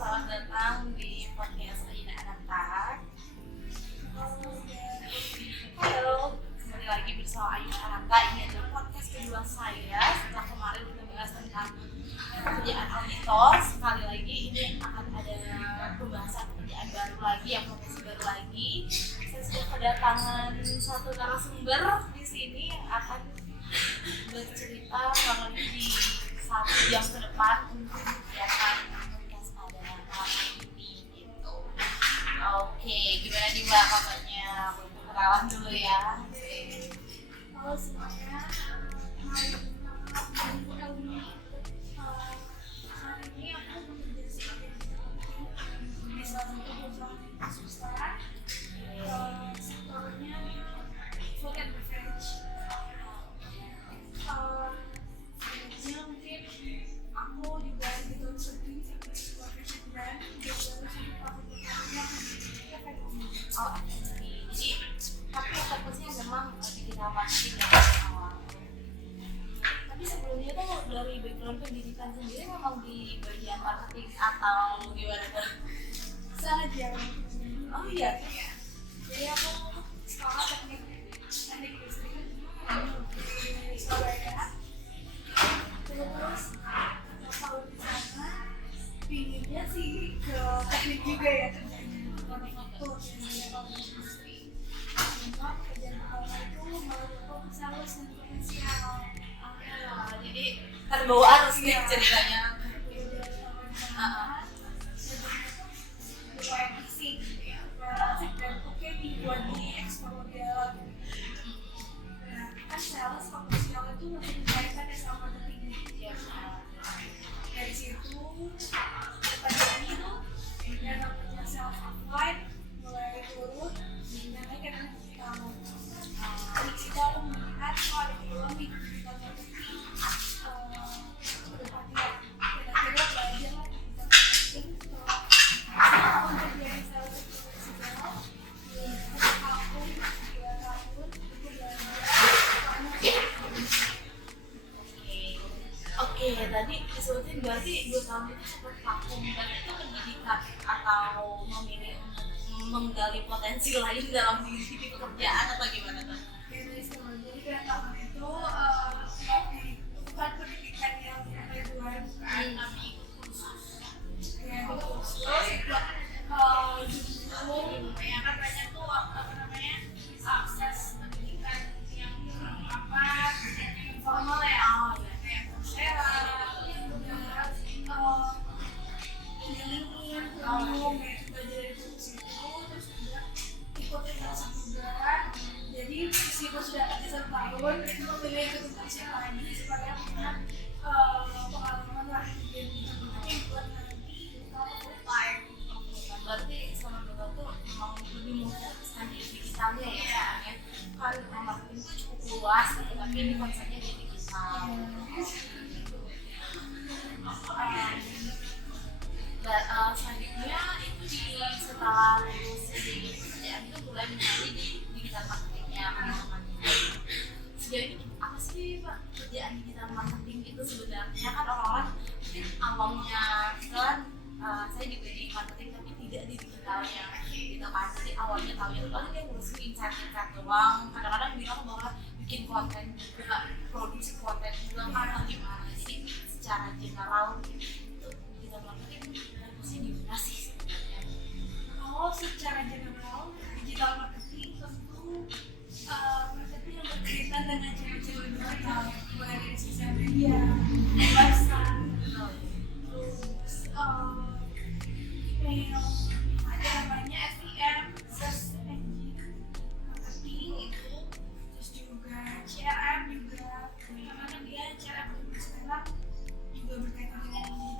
selamat datang di podcast Aina Ananta. Halo, kembali lagi bersama Aina Ananta. Ini adalah podcast kedua saya setelah kemarin kita bahas tentang pekerjaan auditor. Sekali lagi ini akan ada pembahasan pekerjaan baru lagi, yang profesi baru lagi. Saya sudah kedatangan satu narasumber di sini yang akan bercerita kurang lebih di 1 jam ke depan untuk kegiatan podcast pada malam ini gitu. Oke, gimana nih Mbak kabarnya? Boleh kenalan dulu ya. Halo semuanya, hari ini aku bekerja di salah satu perusahaan swasta. Sektornya food and beverage. Sebenarnya mungkin aku juga gitu sedih sampai sebuah fashion brand juga sampai pelaku-pelakunya Oh, jadi tapi fokusnya memang digital marketing ya awal. Tapi sebelumnya tuh dari background pendidikan sendiri memang di bagian marketing atau gimana tuh? sangat jarang. Oh iya. Jadi aku sekolah teknik listrik di Surabaya. Terus kalau di sana pinginnya sih ke teknik juga ya, kerjanya manufaktur dan industri. Cuma pekerjaan pertama itu malah aku ke sales dan potensial. Jadi terbawa arus nih ceritanya. Dan oke nih buat di ekspor model. Nah, kan sales potensial itu masih berkaitan ya sama marketing. Dari situ pandemi itu yang namanya sales offline mulai turun dan naik karena digital. Dari situ aku melihat ada peluang di digital marketing. Kira-kira belajar lah digital marketing setelah aku menjadi sales profesional. Oke, tadi disebutin berarti 2 tahun itu sempat vakum. Berarti itu pendidikan atau memilih menggali potensi lain dalam diri pekerjaan atau gimana tuh? Jadi tahun itu bukan pendidikan yang reguler, bukan, tapi ikut kursus. Ya, ikut kursus buat dulu ya kan banyak tuh akses pendidikan yang informal ya, kayak Coursera, Lingin, kamu belajar dari kursus itu, terus juga ikut internship juga. Jadi meskipun sudah kerja 1 tahun, itu memilih ikut internship lagi supaya punya pengalaman lah dan mungkin buat nanti full time. Berarti selama 2 tahun tuh memang lebih memfokuskan di digitalnya ya, kan marketing itu cukup luas gitu, tapi ini konsepnya di digital. Selanjutnya itu setelah lulus di pekerjaan itu mulai mencari di digital marketingnya teman-temannya. Sejauh ini apa sih Pak pekerjaan digital marketing itu sebenarnya? Kan orang-orang mungkin awamnya kan saya juga di marketing tapi tidak di digitalnya gitu kan. Jadi awalnya tahunya tuh dia ngurusin insight doang. Kadang-kadang bilang bahwa bikin konten juga, produksi konten juga kan gimana. Jadi secara general itu digital marketing fokusnya di mana sih sebenarnya? Kalau secara general digital marketing tentu marketing yang berkaitan dengan ciri-ciri digital, mulai dari sosial media, website, terus email, ada namanya SEM, search engine marketing itu, terus juga CRM juga, karena dia CRM itu sekarang juga berkaitan dengan digital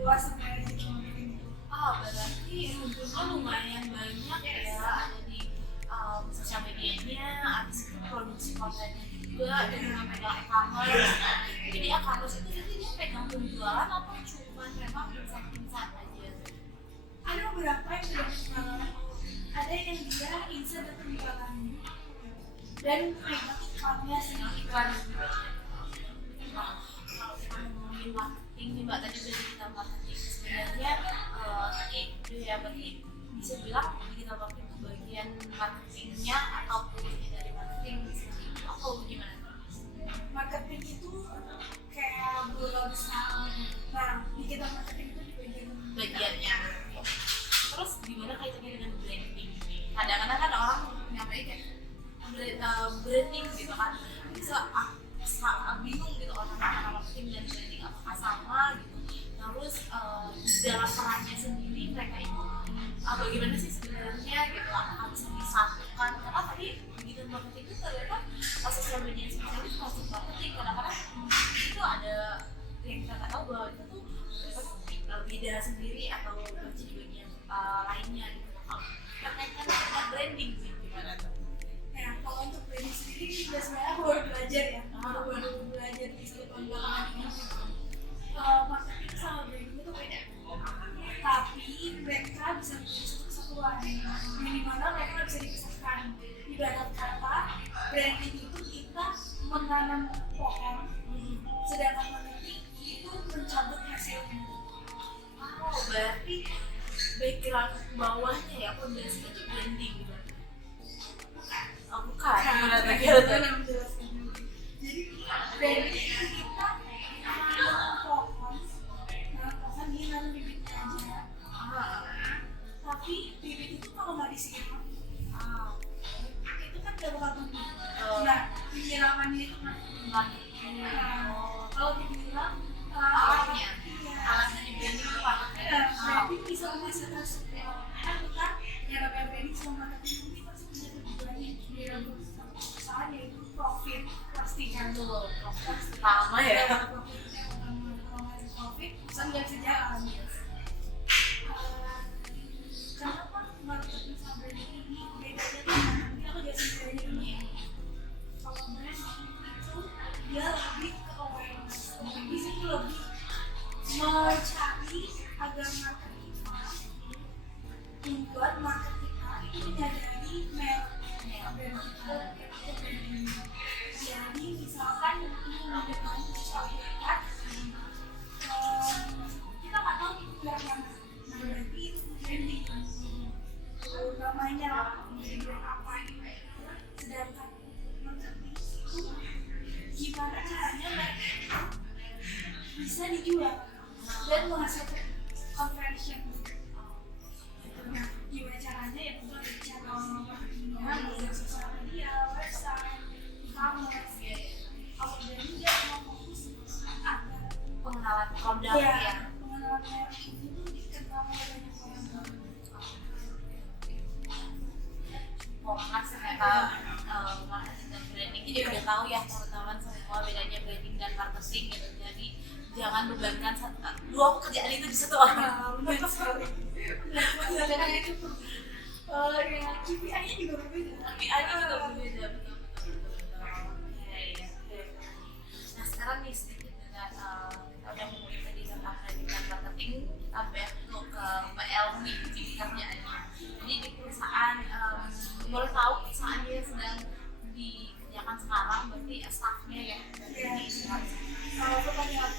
luas sebenarnya digital marketing itu. Berarti ilmunya lumayan banyak ya, ada di sosial medianya, habis itu produksi kontennya juga, dan juga pegang e-commerce. Jadi di e-commerce itu jadi dia pegang penjualan atau cuma memang insight-insight aja? Ada beberapa yang sudah penjualan, ada yang dia insight dan penjualan, dan pegang iklannya sih. Iklan juga. Nah, kalau kita ngomongin marketing nih Mbak, tadi udah digital marketing sebenarnya tadi ya berarti bisa bilang digital marketing itu bagian marketingnya atau produknya dari marketing sendiri atau gimana? Marketing itu kayak bola besar. Nah, digital marketing itu di Bagiannya. Terus gimana kaitannya dengan branding? Kadang-kadang kan orang nyampein kayak branding gitu kan, bisa bingung gitu orang antara marketing dan branding apakah sama gitu. Terus dalam perannya sendiri mereka itu bagaimana sih sebenarnya gitu, apakah bisa disatukan? Karena tadi digital marketing itu ternyata sosial media spesialis masuk marketing, kadang-kadang itu ada yang kita nggak tahu bahwa itu tuh beda sendiri atau jadi bagian lainnya gitu. Terkait dengan branding sih gimana tuh? Nah, kalau untuk branding sendiri juga sebenarnya aku baru belajar ya, baru belajar di satu tahun belakangan ini. Marketing sama branding itu beda, tapi mereka bisa menjadi satu kesatuan, yang dimana mereka bisa dipisahkan. Ibarat kata, branding itu kita menanam pohon, sedangkan marketing itu mencabut hasilnya. Berarti background bawahnya ya pondasi itu branding gitu. Bukan. Menjelaskan. Jadi branding itu kita menanam pohon ini nanam bibitnya aja. Tapi bibit itu kalau nggak disiram, itu kan gak bakal tumbuh. Nah, penyiramannya itu kan. Kalau dibilang Alatnya di branding itu apa? branding bisa menghasilkan sebuah kan kita yang namanya branding sama marketing ini pasti punya tujuannya dalam perusahaan, yaitu profit pasti kan. Proses utama ya. Profitnya kalau nggak ada profit perusahaan nggak bisa jalan. Kenapa marketing sama branding ini bedanya tuh? Nanti aku jelasin bedanya dulu ya. Kalau branding itu dia lebih ke awareness, di situ lebih mencari agar market kita membuat market kita itu menyadari merek brand kita itu branding. Jadi misalkan ini menggunakan sesuatu kan, kita nggak tahu itu brand mana, nah berarti itu branding. Namanya brand apa ini, sedangkan marketing itu gimana caranya merek itu bisa dijual dan menghasilkan conversion. Nah, gimana caranya ya, tentu ada cara marketingnya, media sosial media, website, e-commerce. Kalau dari dia mau fokus agar Pengenalan produk ya. pengenalan merek itu tuh dikenal oleh banyak orang. Kompleks ternyata marketing dan branding. Jadi udah tahu ya teman-teman semua bedanya branding dan marketing gitu. Jadi jangan bebankan dua pekerjaan itu di satu orang. Benar sekali. Karena itu ya KPI-nya juga berbeda. KPI-nya juga berbeda, betul. Nah sekarang nih sedikit dengan kita udah ngomongin tadi tentang branding dan marketing, kita back ke Mbak Elmi di kerjaannya. Jadi di perusahaan, boleh tahu perusahaannya yang sedang dikerjakan sekarang, berarti staffnya ya? Kalau pertanyaan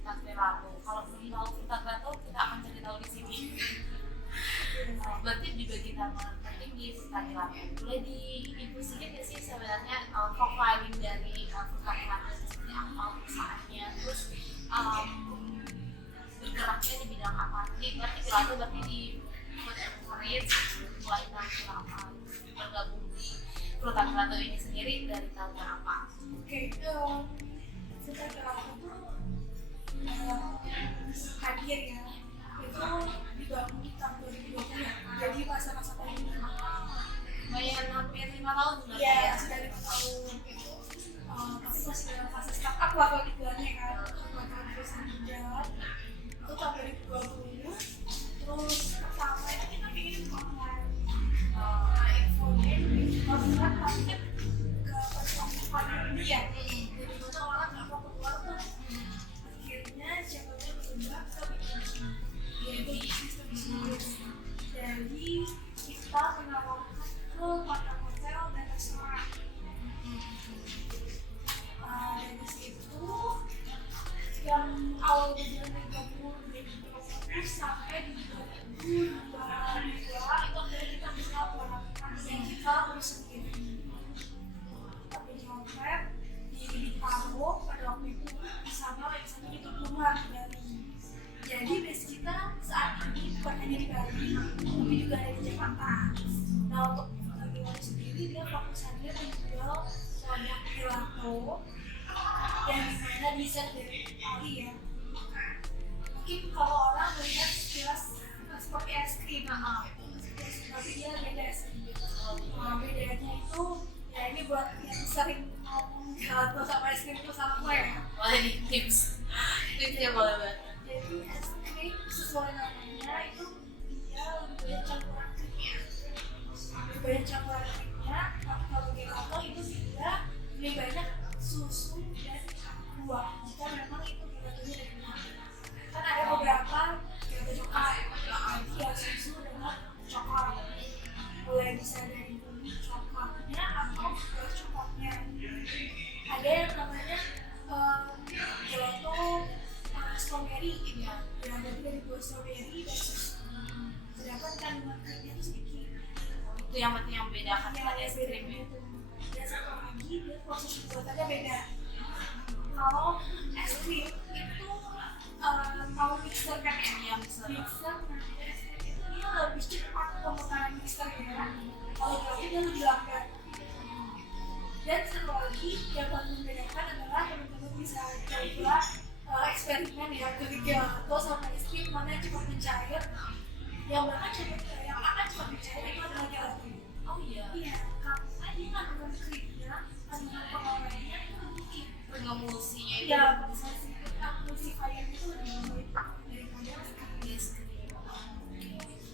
Tagberato. Kalau belum tahu Tagberato, kita akan cari tahu di sini. Berarti di bagian marketing di Tagberato. Boleh diinfo sedikit nggak sih sebenarnya profiling dari Tagberato seperti apa perusahaannya, terus bergeraknya di bidang apa? Jadi berarti Tagberato berarti di food and beverage mulai tahun berapa? Bergabung di Tagberato ini sendiri dari tahun berapa? Oke, Tagberato tuh hadir ya, itu dibangun di tahun 2020 ya, jadi masa-masa pandemi. Lumayan hampir 5 tahun berarti Iya, sudah 5 tahun itu, tapi masih dalam fase startup lah kalau dibilangnya kan. Karena perusahaan berjalan, itu tahun 2020. Terus pertama itu kita bikin konten. Infonya itu konten tapi kan ke pertemuan dia. Jadi mana orang nggak mau keluar tuh. Akhirnya channelnya berubah ke bikin. Yaitu bisnis. Jadi kita menawarkan ke hotel dan restoran. Dari situ yang awal bulan 2020 sampai di 2022 itu akhirnya kita bisa melakukan yang kita urus sendiri. Tapi nyopet di Paro pada waktu itu sama itu keluar dari. Jadi base kita saat ini bukan hanya di Bali, tapi juga ada di Jakarta. Nah untuk fotografer sendiri dia fokusannya menjual produk gelato dan dimana desain dari Bali ya. Mungkin kalau orang melihat sekilas seperti es krim, tapi dia beda sih. Bedanya itu ya ini buat yang sering ngomong gelato sama es krim itu sama gue ya. Boleh di tipsnya boleh banget. Jadi es krim sesuai namanya itu dia lebih banyak campuran krimnya. Lebih banyak campuran krimnya. Kalau gelato itu dia lebih banyak susu dan buah. Jika memang itu gelatonya dari buah. Kan ada beberapa gelato coklat, jadi ya susu dengan coklat. Boleh bisa dari bumbu coklatnya atau buah coklatnya. Ada yang namanya gelato strawberry gitu ya, berarti dari buah strawberry dan susu. Sedangkan kandungan krimnya itu sedikit. Itu yang penting yang bedakan Ya, dengan es krim ya. Dan satu lagi dia proses pembuatannya beda. Kalau es krim itu kalau mixer kan ya, mixer. Nah es krim itu dia lebih cepat pemutaran mixernya. Kalau gelato dia lebih lambat. Dan satu lagi yang paling membedakan adalah teman-teman bisa coba eksperimen ya dari gelato sama es krim mana yang cepat mencair. Yang akan cepat mencair itu adalah gelato. Oh iya. Iya, karena dia kandungan krimnya, kandungan pengawetnya itu lebih tinggi. Pengemulsinya itu Iya, emulsifier itu lebih tinggi daripada es krim.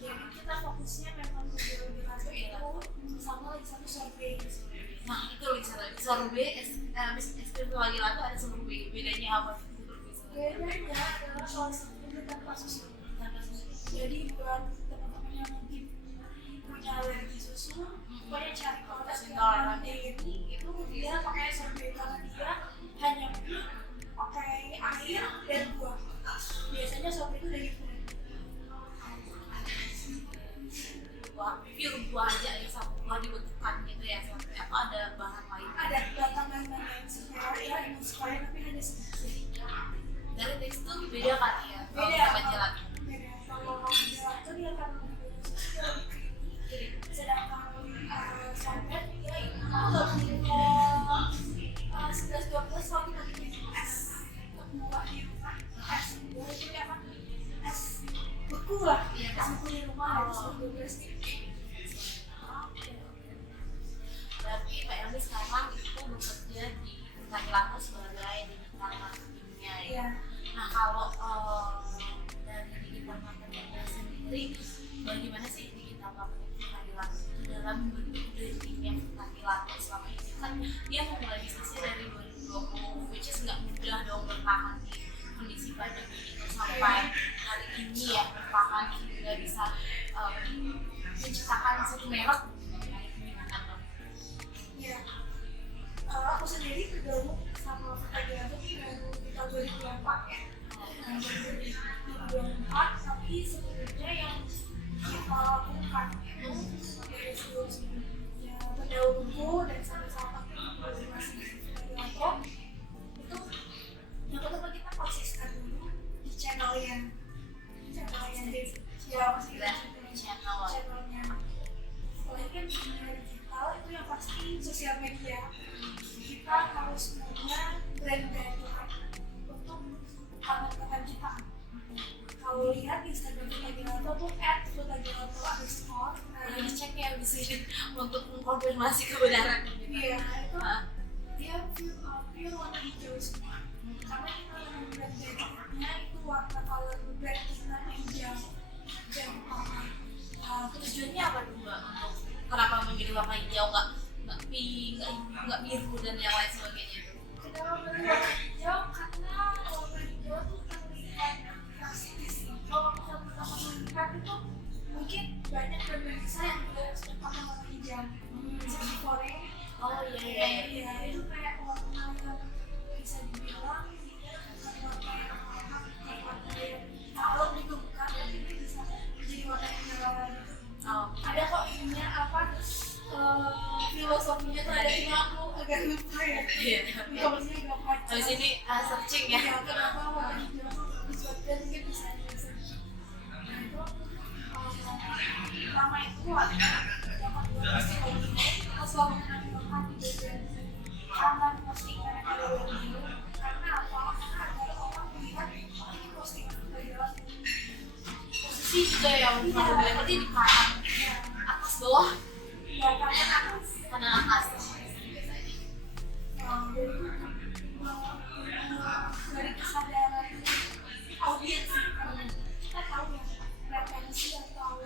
jadi kita fokusnya memang ke gelato itu sama lagi satu sorbet. Nah itu bisa lagi sorbet es krim sama gelato ada sorbet. Bedanya apa sih? Bedanya adalah kalau sorbet tanpa susu. Jadi buat teman-teman yang mungkin punya alergi susu, pokoknya cari produk yang dairy itu dia pakai sorbet karena dia hanya pakai air dan buah. Biasanya sorbet itu dari buah. Pure buah aja ya, sama buah dibekukan gitu ya sampai apa ada bahan lain? Ada batangan lain supaya ya emulsifier tapi hanya sedikit. Dari tekstur beda kan ya? Beda. Sama gelato. Beda. Kalau gelato dia akan lebih creamy, sedangkan sorbet dia itu lebih ke 11-12 kalau kita bikin es buah di rumah. Es buah itu apa? Es beku lah. Es beku di rumah ada 11-12 gitu. Berarti Mbak Elmi sekarang itu bekerja di Gelato sebagai digital marketingnya ya. Iya. Nah kalau dari digital marketingnya sendiri, bagaimana sih digital marketing Gelato dalam membentuk brandingnya Gelato selama ini? Kan dia memulai bisnisnya dari 2020, which is nggak mudah dong bertahan di kondisi pandemi itu sampai hari ini ya bertahan hingga bisa menciptakan satu merek. Ya, aku sendiri bergabung sama Gelato ini baru di tahun 2024 ya. Nah, 2024, tapi sebelumnya yang kita lakukan itu dari sebelumnya pendahuluku dan sama-sama masih Gelato itu yang pertama kita konsisten dulu di channelnya ya masih channelnya. Setelah kan di dunia digital itu yang pasti sosial media kita harus punya brand untuk konten kita. Kalau lihat Instagram Gelato tuh @gelato_. Nah, dicek ya di sini untuk mengkonfirmasi kebenaran. Iya, itu dia pure warna hijau semua. Karena kita yang brand-brandnya itu warna color biar kita main jam utama. Tujuannya apa tuh Mbak untuk kenapa memilih warna hijau, nggak pink, nggak biru dan yang lain sebagainya? Kenapa pilih warna hijau? Karena warna hijau tuh terlihat drastis. Kalau misalnya pertama melihat itu mungkin banyak dari saya yang juga sudah pakai warna hijau. Seperti Korea. Oh iya. Iya, itu kayak warna yang bisa dibilang warna yang hangat, warna yang kalau gitu bukan, tapi ini bisa jadi warna yang cerah gitu. Oh, Ada kok ininya apa filosofinya tuh ada, cuma aku agak lupa ya. iya. Informasinya agak panjang. Habis ini searching ya. Ya, kenapa warna hijau disebutkan mungkin bisa di-search. Nah itu pertama itu warna yang kedua pasti kalau selalu menampilkan di bagian kanan postingan ada warna biru. Karena apa? Karena agar orang melihat ini postingan adalah Posisi juga yang berarti di kanan, atas bawah, ya kanan atas. kanan atas. Dari kesadaran audiens kita tahu ya referensi atau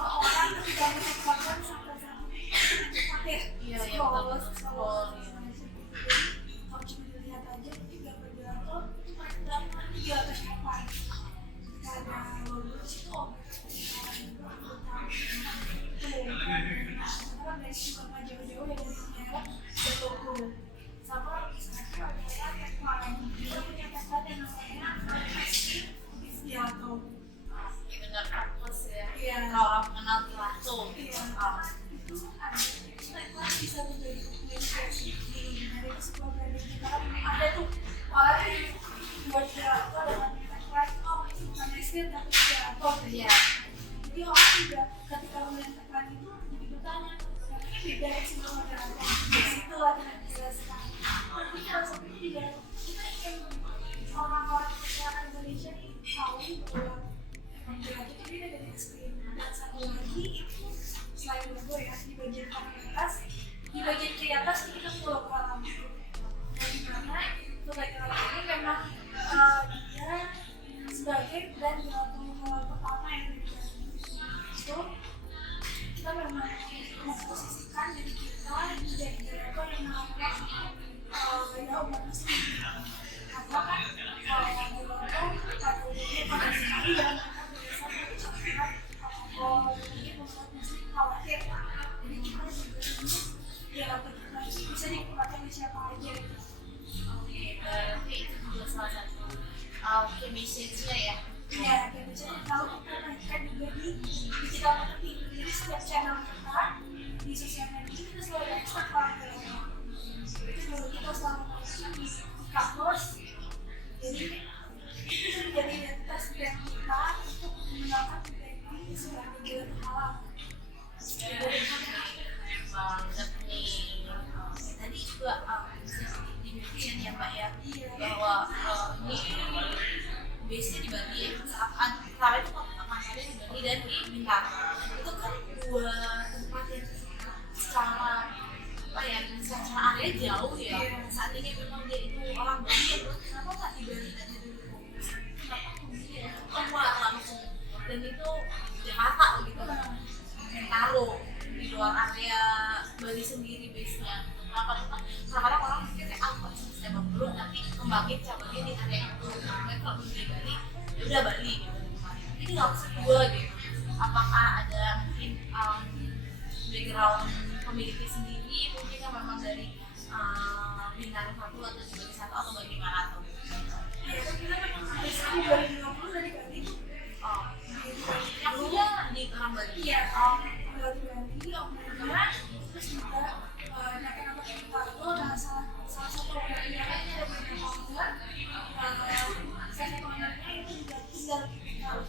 orang tidak menetapkan sampai akhir Iya, scroll scroll. kalau cuma dilihat aja mungkin gambar tuh itu mereka dia atau siapa karena logo di situ karena dari situ nggak jauh-jauh ya dari merek dan logo sama misalnya adalah tagline kita punya tagline yang namanya Pasti Pistiato. Ya benar, fokus ya. Iya. Kalau orang mengenal Pilato. Iya, karena itu ada tagline bisa menjadi inspirasi dari sebuah brand kita kan ada tuh orang yang buat Pilato dengan tagline itu bukan Nestle tapi Pilato. Iya. Jadi orang juga ketika melihat tagline itu jadi bertanya ini beda ya sebelum ada dari situ lah dengan dijelaskan. Tapi filosofinya juga kita ingin orang-orang masyarakat Indonesia ini tahu bahwa Pilato itu beda dari Nestle. Dan satu lagi itu selain logo ya di bagian paling atas, di bagian kiri atas kita punya logo alam. Nah di mana logo alam ini memang dia sebagai brand Pilato pertama yang itu kita memang memposisikan diri kita menjadi Pilato yang mengangkat gaya umat muslim. Karena kan Pilato pada sekali dan biasa mengucapkan mungkin umat muslim khawatir. Jadi kita juga ini Pilato kita bisa dipakai oleh siapa aja. Oke, berarti itu juga salah satu key message-nya ya. Ya, dan bisa tahu kita naikkan juga di digital marketing. Jadi setiap channel kita di sosial media kita selalu ada Instagram Pilato. Itu dulu kita selalu melakukan di e-commerce. Jadi itu menjadi identitas brand kita untuk mengenalkan brand ini sebagai jalan halal. Memang nih tadi juga bisa di-mention ya Mbak ya, bahwa ini base-nya di Bali ya, karena itu kamarnya di Bali dan di Bintaro. Itu kan dua tempat yang secara secara area jauh ya. Saat ini memang dia itu orang Bali ya, kenapa nggak di Bali aja dulu? Kenapa kemudian keluar langsung dan itu Jakarta gitu, Bintaro di luar area Bali sendiri base-nya. Kadang-kadang orang mikir kayak apa sih cabang dulu nanti kembangin cabangnya di area itu. Mereka kalau di Bali ya udah Bali gitu. Ini nggak usah dua gitu. Apakah ada mungkin background pemiliknya sendiri mungkin yang memang dari Bintaro satu atau sebagai satu atau bagaimana tuh? Ya, kita memang dari 2020 dari Bali tuh. Yang punya di orang Bali. Iya, dari Bali, ownernya, terus juga nama kita itu adalah salah satu ownernya ada beberapa owner. Salah satu ownernya itu juga tinggal di Bintaro.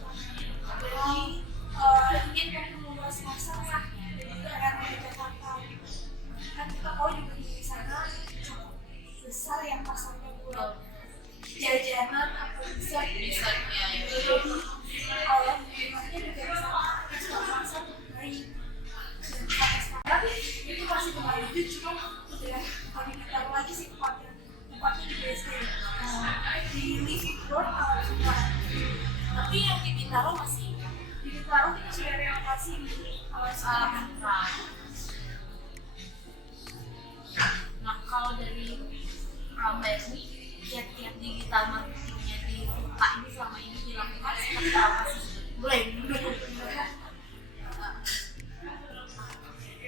Jadi ingin meluas pasar ya, jadi daerah di Jakarta. Kan kita tahu juga di sana cukup besar ya pasarnya buat jajanan atau dessert. Dessertnya ya. Jadi kalau minumannya juga bisa ekspor pasar baik. Dan sampai sekarang itu masih berlanjut, cuma udah kami taruh lagi sih tempatnya di BSD di Living Road Sumatera. Tapi Tapi yang di Bintaro masih di Bintaro kita sudah renovasi di sekarang. Nah kalau dari Mbak Erni, kiat-kiat digital marketingnya di Fuka ini selama ini dilakukan seperti apa sih? Boleh dulu.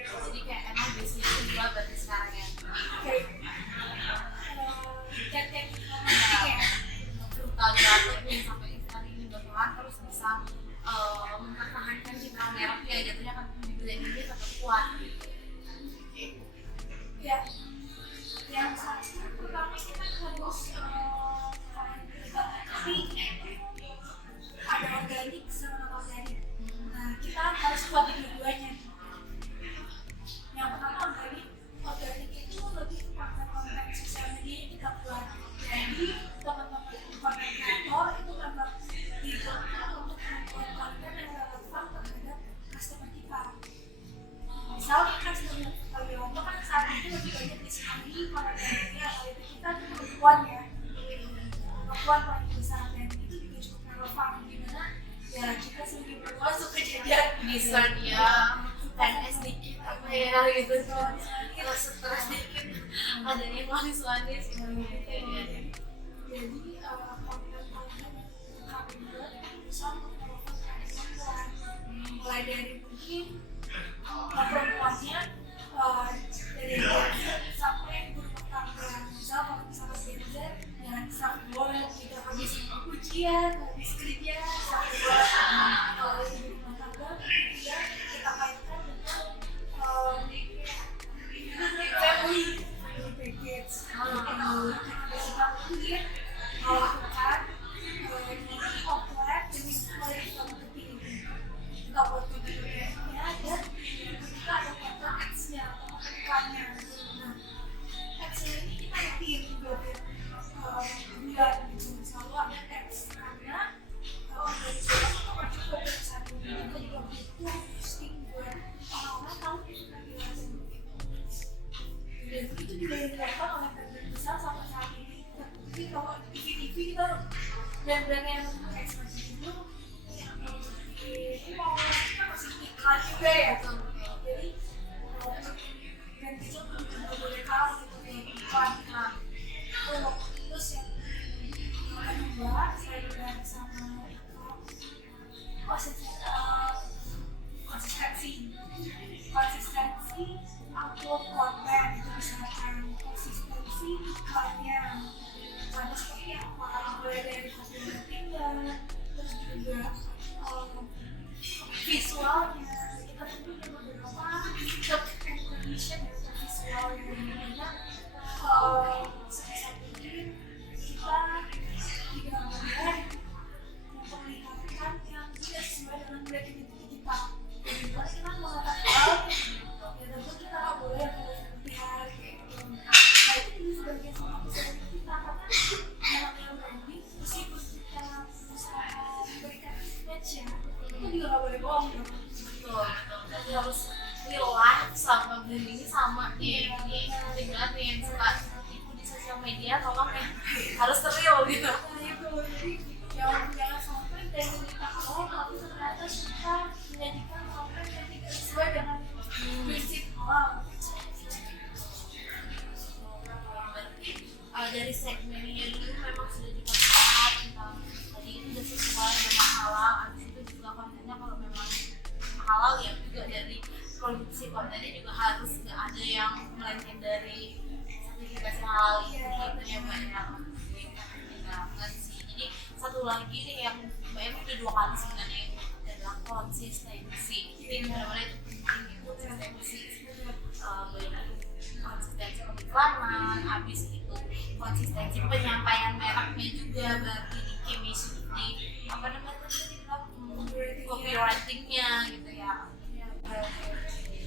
Jadi kayak emang bisnis juga berarti sekarang ya. Oke. Chat-chat marketing ya. Fuka kreatif yang sampai sekarang ini berperan terus bisa mempertahankan citra mereknya, jatuhnya kan di brand ini tetap kuat. Ya, yang satu pertama kita harus tapi ada organik sama non organik. Nah, kita harus buat dua-duanya. Yang pertama organik itu lebih ke konten sosial media yang kita buat. Jadi teman-teman konten kreator itu memang dituntut untuk membuat konten yang relevan terhadap customer kita. Misalnya customer itu kan saat ini lebih banyak diskoni pada daerahnya, kalau itu kita perempuan ya, perempuan paling besar dan itu juga cukup relevan dimana ya kita sendiri perempuan suka jajan Desain ya, PNS dikit apa ya gitu, kalau stres dikit adanya manis-manis gitu ya. Jadi konten-konten yang kami buat bisa untuk relevan terhadap perempuan, mulai dari mungkin perempuannya dari sampai berumah tangga. Misal kalau misalnya Gen Z jangan serang bola gitu, habis ujian, habis kerja serang bola. Kalau di rumah tangga ya kita kaitkan dengan family package. Kita mungkin melakukan ini outlet demi mulai kita marketing ini. Kita buat videonya dan kita ada konten ads-nya atau iklannya. Nah, ads-nya ini kita yakin juga bulan gitu selalu ada ads karena organisasi itu kan cukup besar. Kita juga butuh posting buat orang-orang tahu kita jelasin. Dan itu juga yang dilakukan oleh brand besar sampai saat ini. Jadi kalau di TV kita brand-brand yang ekspresi itu ini mau kita masih iklan juga ya. Jadi brand kecil pun juga boleh kalah gitu dengan iklan. Nah, terus yang kedua saya juga sama konsistensi upload konten itu misalkan konsistensi iklannya contoh seperti apa mulai dari copywriting-nya terus juga visualnya kita punya beberapa condition untuk visual yang dimana sebisa mungkin kita tidak boleh memperlihatkan yang tidak sesuai dengan brand identity kita. Jadi kita mengatakan ya tentu kita nggak boleh berlebihan gitu. Nah itu jadi sebagian sama kesehatan kita karena namanya branding meskipun kita berusaha memberikan image ya itu juga nggak boleh bohong dong. Betul, jadi harus real life sama branding ini sama nih. Ini penting banget nih yang suka tipu di sosial media, tolong ya harus real gitu. Nah itu jadi jangan sampai dari kita awal tapi ternyata kita menjadikan konten yang tidak sesuai dengan prinsip halal. Dari segmennya dulu memang sudah diperlihat tentang tadi itu sudah sesuai dengan halal. Habis itu juga kontennya kalau memang halal ya juga dari produksi kontennya juga harus nggak ada yang melenceng dari sertifikasi halal itu ya banyak banget sih. Jadi satu lagi nih yang Mbak Emi udah 2 kali sebenarnya adalah konsistensi. Jadi benar-benar itu penting ya, konsistensi. Baik konsistensi periklanan, habis itu konsistensi penyampaian mereknya juga, berarti di chemistry apa namanya tadi copywriting-nya gitu ya.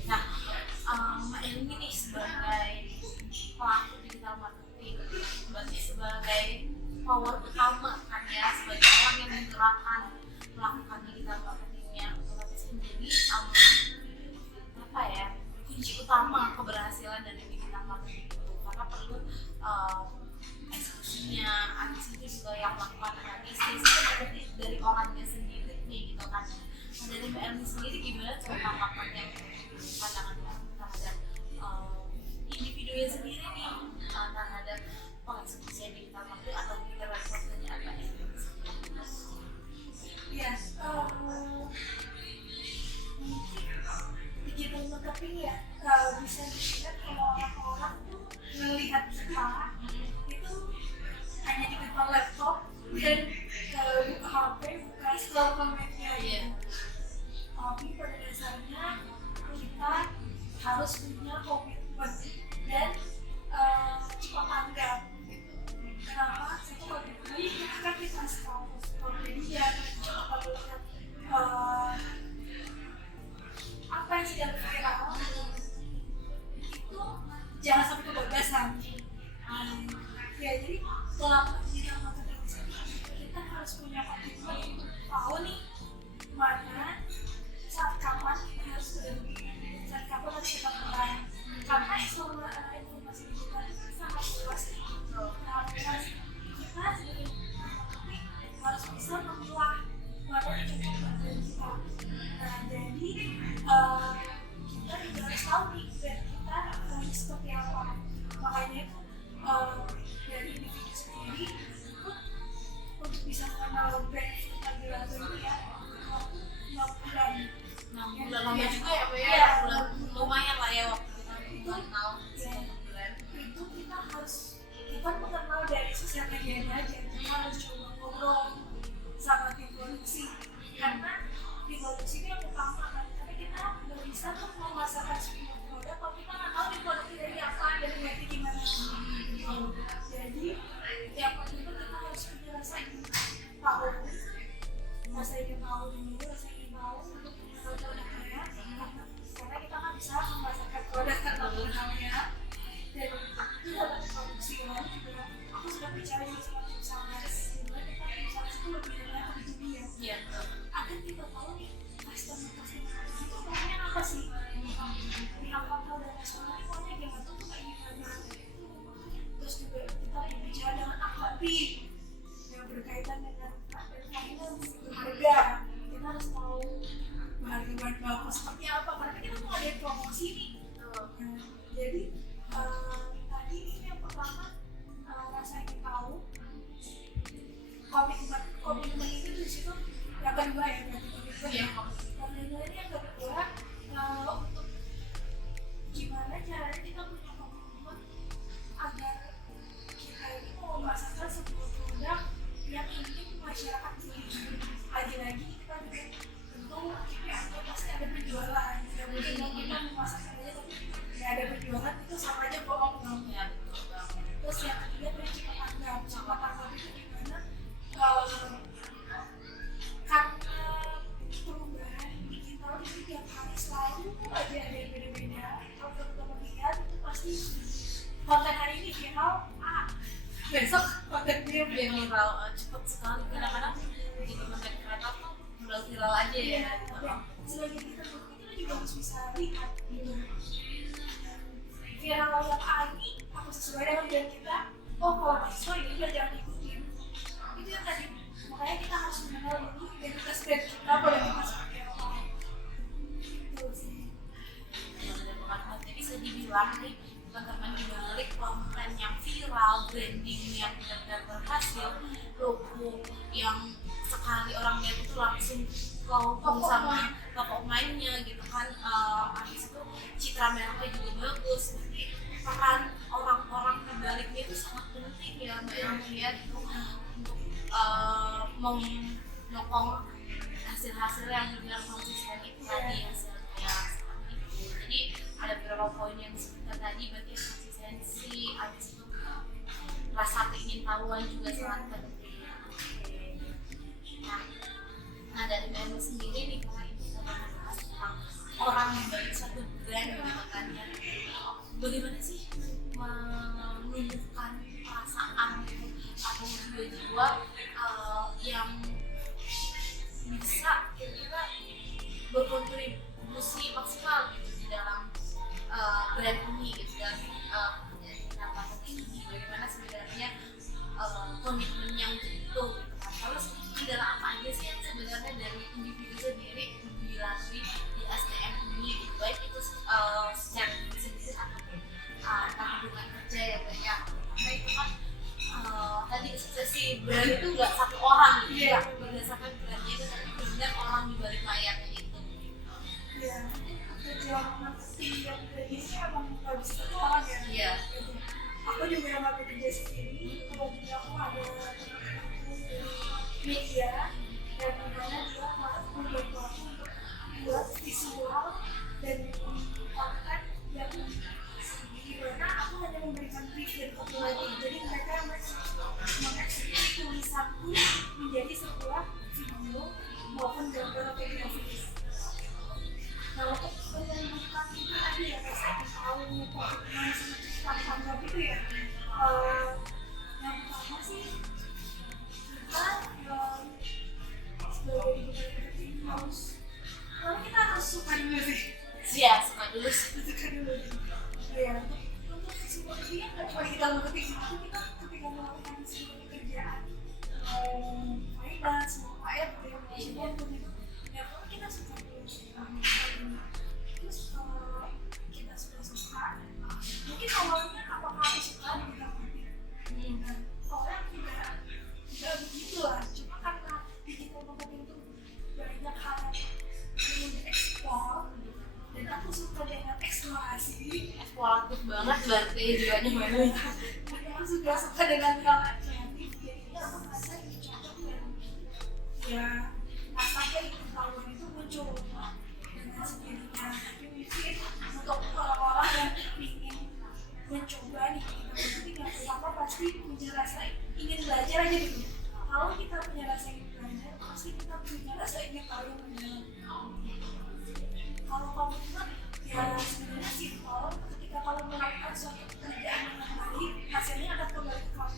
Nah, Mbak Elmi nih sebagai pelaku digital marketing, berarti sebagai power utama kan ya, sebagai orang yang menggerakkan melakukan digital marketingnya, otomatis menjadi apa ya, kunci utama keberhasilan dari digital marketing itu, karena perlu eksekusinya, habis itu juga yang melakukan analisis itu dari orangnya sendiri. bisa memilah mana yang cocok buat brand kita. Nah jadi kita juga harus tahu nih brand kita seperti apa. Makanya itu dari individu sendiri untuk bisa mengenal brand Furtagelato ini ya waktu 6 bulan. 6 bulan lama juga ya, Mbak ya? Iya. Bulan lumayan lah ya waktu kita Itu mengenal ya, brand. itu kita mengenal dari sosial medianya aja. Kita harus coba ngobrol sama tim produksi karena tim produksi itu yang utama kan, tapi kita nggak bisa tuh memasarkan sebuah produk kalau kita nggak tahu di produk dari apa dan ngerti gimana. Jadi yang penting itu kita harus punya rasa ingin tahu dulu, rasa ingin tahu untuk mengenal produknya, karena kita nggak bisa memasarkan produk tanpa mengenalnya. Dan itu dalam produksi lalu juga aku sudah bicara juga sama tim sales, dimana kita tim sales itu lebih banyak ke B2B ya. Iya. Agar kita tahu nih customer itu maunya apa sih, pihak hotel dan restoran itu maunya gimana tuh kayak gimana. Terus juga kita berbicara dengan ahli yang berkaitan dengan finance, harga. Kita harus tahu harga bahan baku seperti apa karena kita mau ada promosi nih. Jadi tadi ini yang pertama rasa ingin tahu, komitmen itu di situ yang kedua ya berarti komitmen ini yang kedua untuk gimana caranya kita punya komitmen agar kita ini mau memasarkan sebuah produk yang ingin masyarakat beli. Lagi-lagi kita juga tentu KPI-nya pasti ada penjualan, tidak mungkin dong kita memasarkan aja tapi nggak ada penjualan, itu sama aja bohong dong ya. Terus yang ketiga prinsip tanggap itu gimana karena perubahan digital itu tiap hari selalu aja ada yang beda-beda. Kalau teman-teman lihat itu pasti konten hari ini viral, besok konten dia Viral cepet sekali, kadang-kadang jadi konten kreator tuh udah viral aja ya gitu. Selain kita juga harus bisa lihat gitu. Viral yang ini aku sesuai dengan brand kita, oh kalau masih sesuai ini udah jangan ikutin. Itu yang tadi, makanya kita harus mengenal dulu identitas brand kita, boleh kita seperti apa. Itu sih. Jadi bisa dibilang nih teman-teman di balik konten yang viral, branding yang benar-benar berhasil, logo yang sekali orang lihat itu langsung kau sama tokoh mainnya gitu kan, habis itu citra mereka juga bagus. Jadi peran orang-orang di baliknya itu sangat penting ya Mbak Ilmu ya gitu, untuk menyokong hasil-hasil yang benar konsisten itu tadi hasilnya seperti itu. Jadi ada beberapa poin yang disebutkan tadi, berarti konsistensi, habis itu rasa keingintahuan juga sangat penting. Nah dari Mbak Ilmu sendiri nih, karena ini kita bahas tentang orang di balik satu brand gitu kan ya, bagaimana sih menumbuhkan perasaan atau jiwa-jiwa yang bisa kira-kira berkontribusi maksimal gitu di dalam brand ini gitu, dan ini bagaimana sebenarnya komitmen yang itu gitu kan. Terus kendala apa aja sih yang sebenarnya dari individu sendiri dilalui di SDM ini gitu, baik itu secara bisnis ataupun hubungan kerja ya Mbak ya. Karena itu kan tadi suksesi brand itu nggak satu orang gitu ya, berdasarkan brandnya itu, tapi benar orang di balik layarnya itu. Iya, perjuangan penting yang dari ini emang nggak bisa satu orang ya. Iya. Aku juga yang nggak bekerja sendiri, kebetulan aku ada teman-temanku dari media dan dimana dia membantu aku untuk buat visual dan konten yang dimana aku hanya memberikan brief dan foto lagi. Jadi mereka mengeksekusi tulisanku menjadi sebuah video maupun gambar atau grafis. Nah untuk menyambungkan itu tadi ya, kayak saya tahu komitmen sama cerita tanggap itu ya, yang pertama sih kita sebagai ibu marketing harus, karena kita harus suka dulu sih. Iya, suka dulu. Suka dulu. Ya, untuk sebuah klien nggak cuma kita marketing, tapi kita ketika melakukan sebuah pekerjaan finance jiwanya baru itu. memang suka dengan hal kreatif, jadi aku merasa ini cocok dan ya rasanya pengetahuan itu muncul dengan sendirinya. Tapi mungkin untuk orang-orang yang ingin mencoba nih, kita nanti nggak tahu apa pasti punya rasa ingin belajar aja gitu. Kalau kita punya rasa ingin belajar, pasti kita punya rasa ingin tahu yang mendalam. Kalau kamu juga ya sebenarnya simpel, ketika kamu melakukan suatu pekerjaan dengan baik, hasilnya akan kembali ke kamu.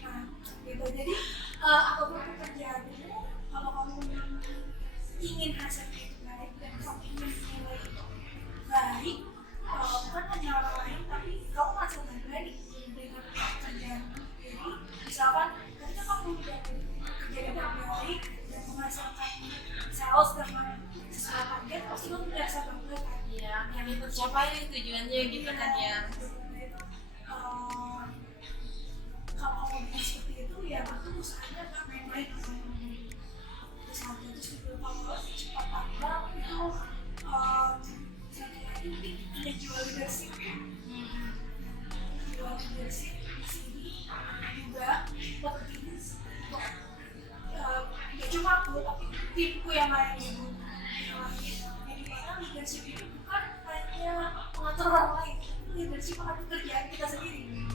Nah, gitu. Jadi apapun pekerjaanmu, kalau kamu ingin hasilnya itu baik dan kamu ingin nilai itu baik, bukan hanya orang lain, tapi kamu merasa baik dengan pekerjaan. Jadi misalkan ketika kamu udah bekerja dengan baik dan menghasilkan sales dengan sesuai target, pasti kamu merasa bangga kan? Iya, yang tercapai nih tujuannya gitu kan ya. Kalau kamu bikin seperti itu ya betul usahanya gak main-main. Terus juga kalau cepat tanggap itu satu lagi mungkin ada jual leadership. Jual leadership di sini juga penting untuk gak cuma aku tapi timku yang lain gitu. Jadi mana leadership itu bukan hanya mengatur orang lain, leadership akan pekerjaan kita sendiri gitu.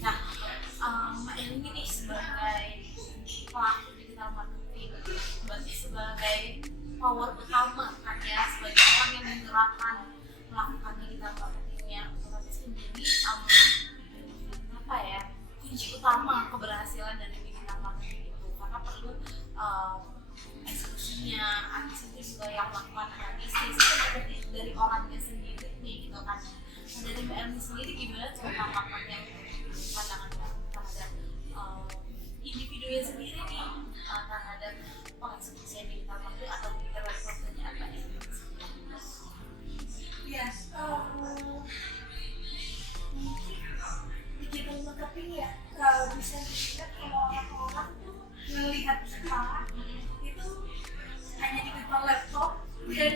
Nah, Mbak Elini nih sebagai pelaku digital marketing, berarti sebagai power utama kan ya, sebagai orang yang melakukan digital marketingnya, otomatis menjadi apa ya, kunci utama keberhasilan dari digital marketing itu, karena perlu eksekusinya, artis itu juga yang melakukan analisis itu dari orangnya sendiri nih gitu kan. Nah, dari Mbak Elini sendiri gimana cara melakukannya, pandangan terhadap individunya sendiri nih terhadap pengeksekusian digital marketing atau digital pekerjaan Mbak Elini sendiri? Ya, digital marketing ya bisa dilihat kalau orang-orang tuh melihat kita itu hanya di depan laptop dan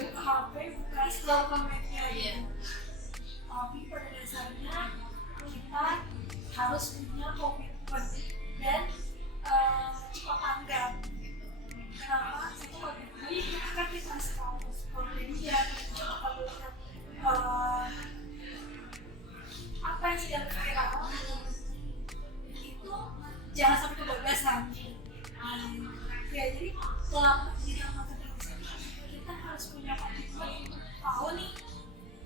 buka HP, buka sosial media gitu. Tapi pada dasarnya kita harus punya komitmen dan cepat tanggap. Kenapa? Satu komitmen akan kita harus media, coba melihat apa yang sedang viral itu jangan sampai kebablasan. Ya jadi selama digital marketing kita harus punya komitmen untuk tahu nih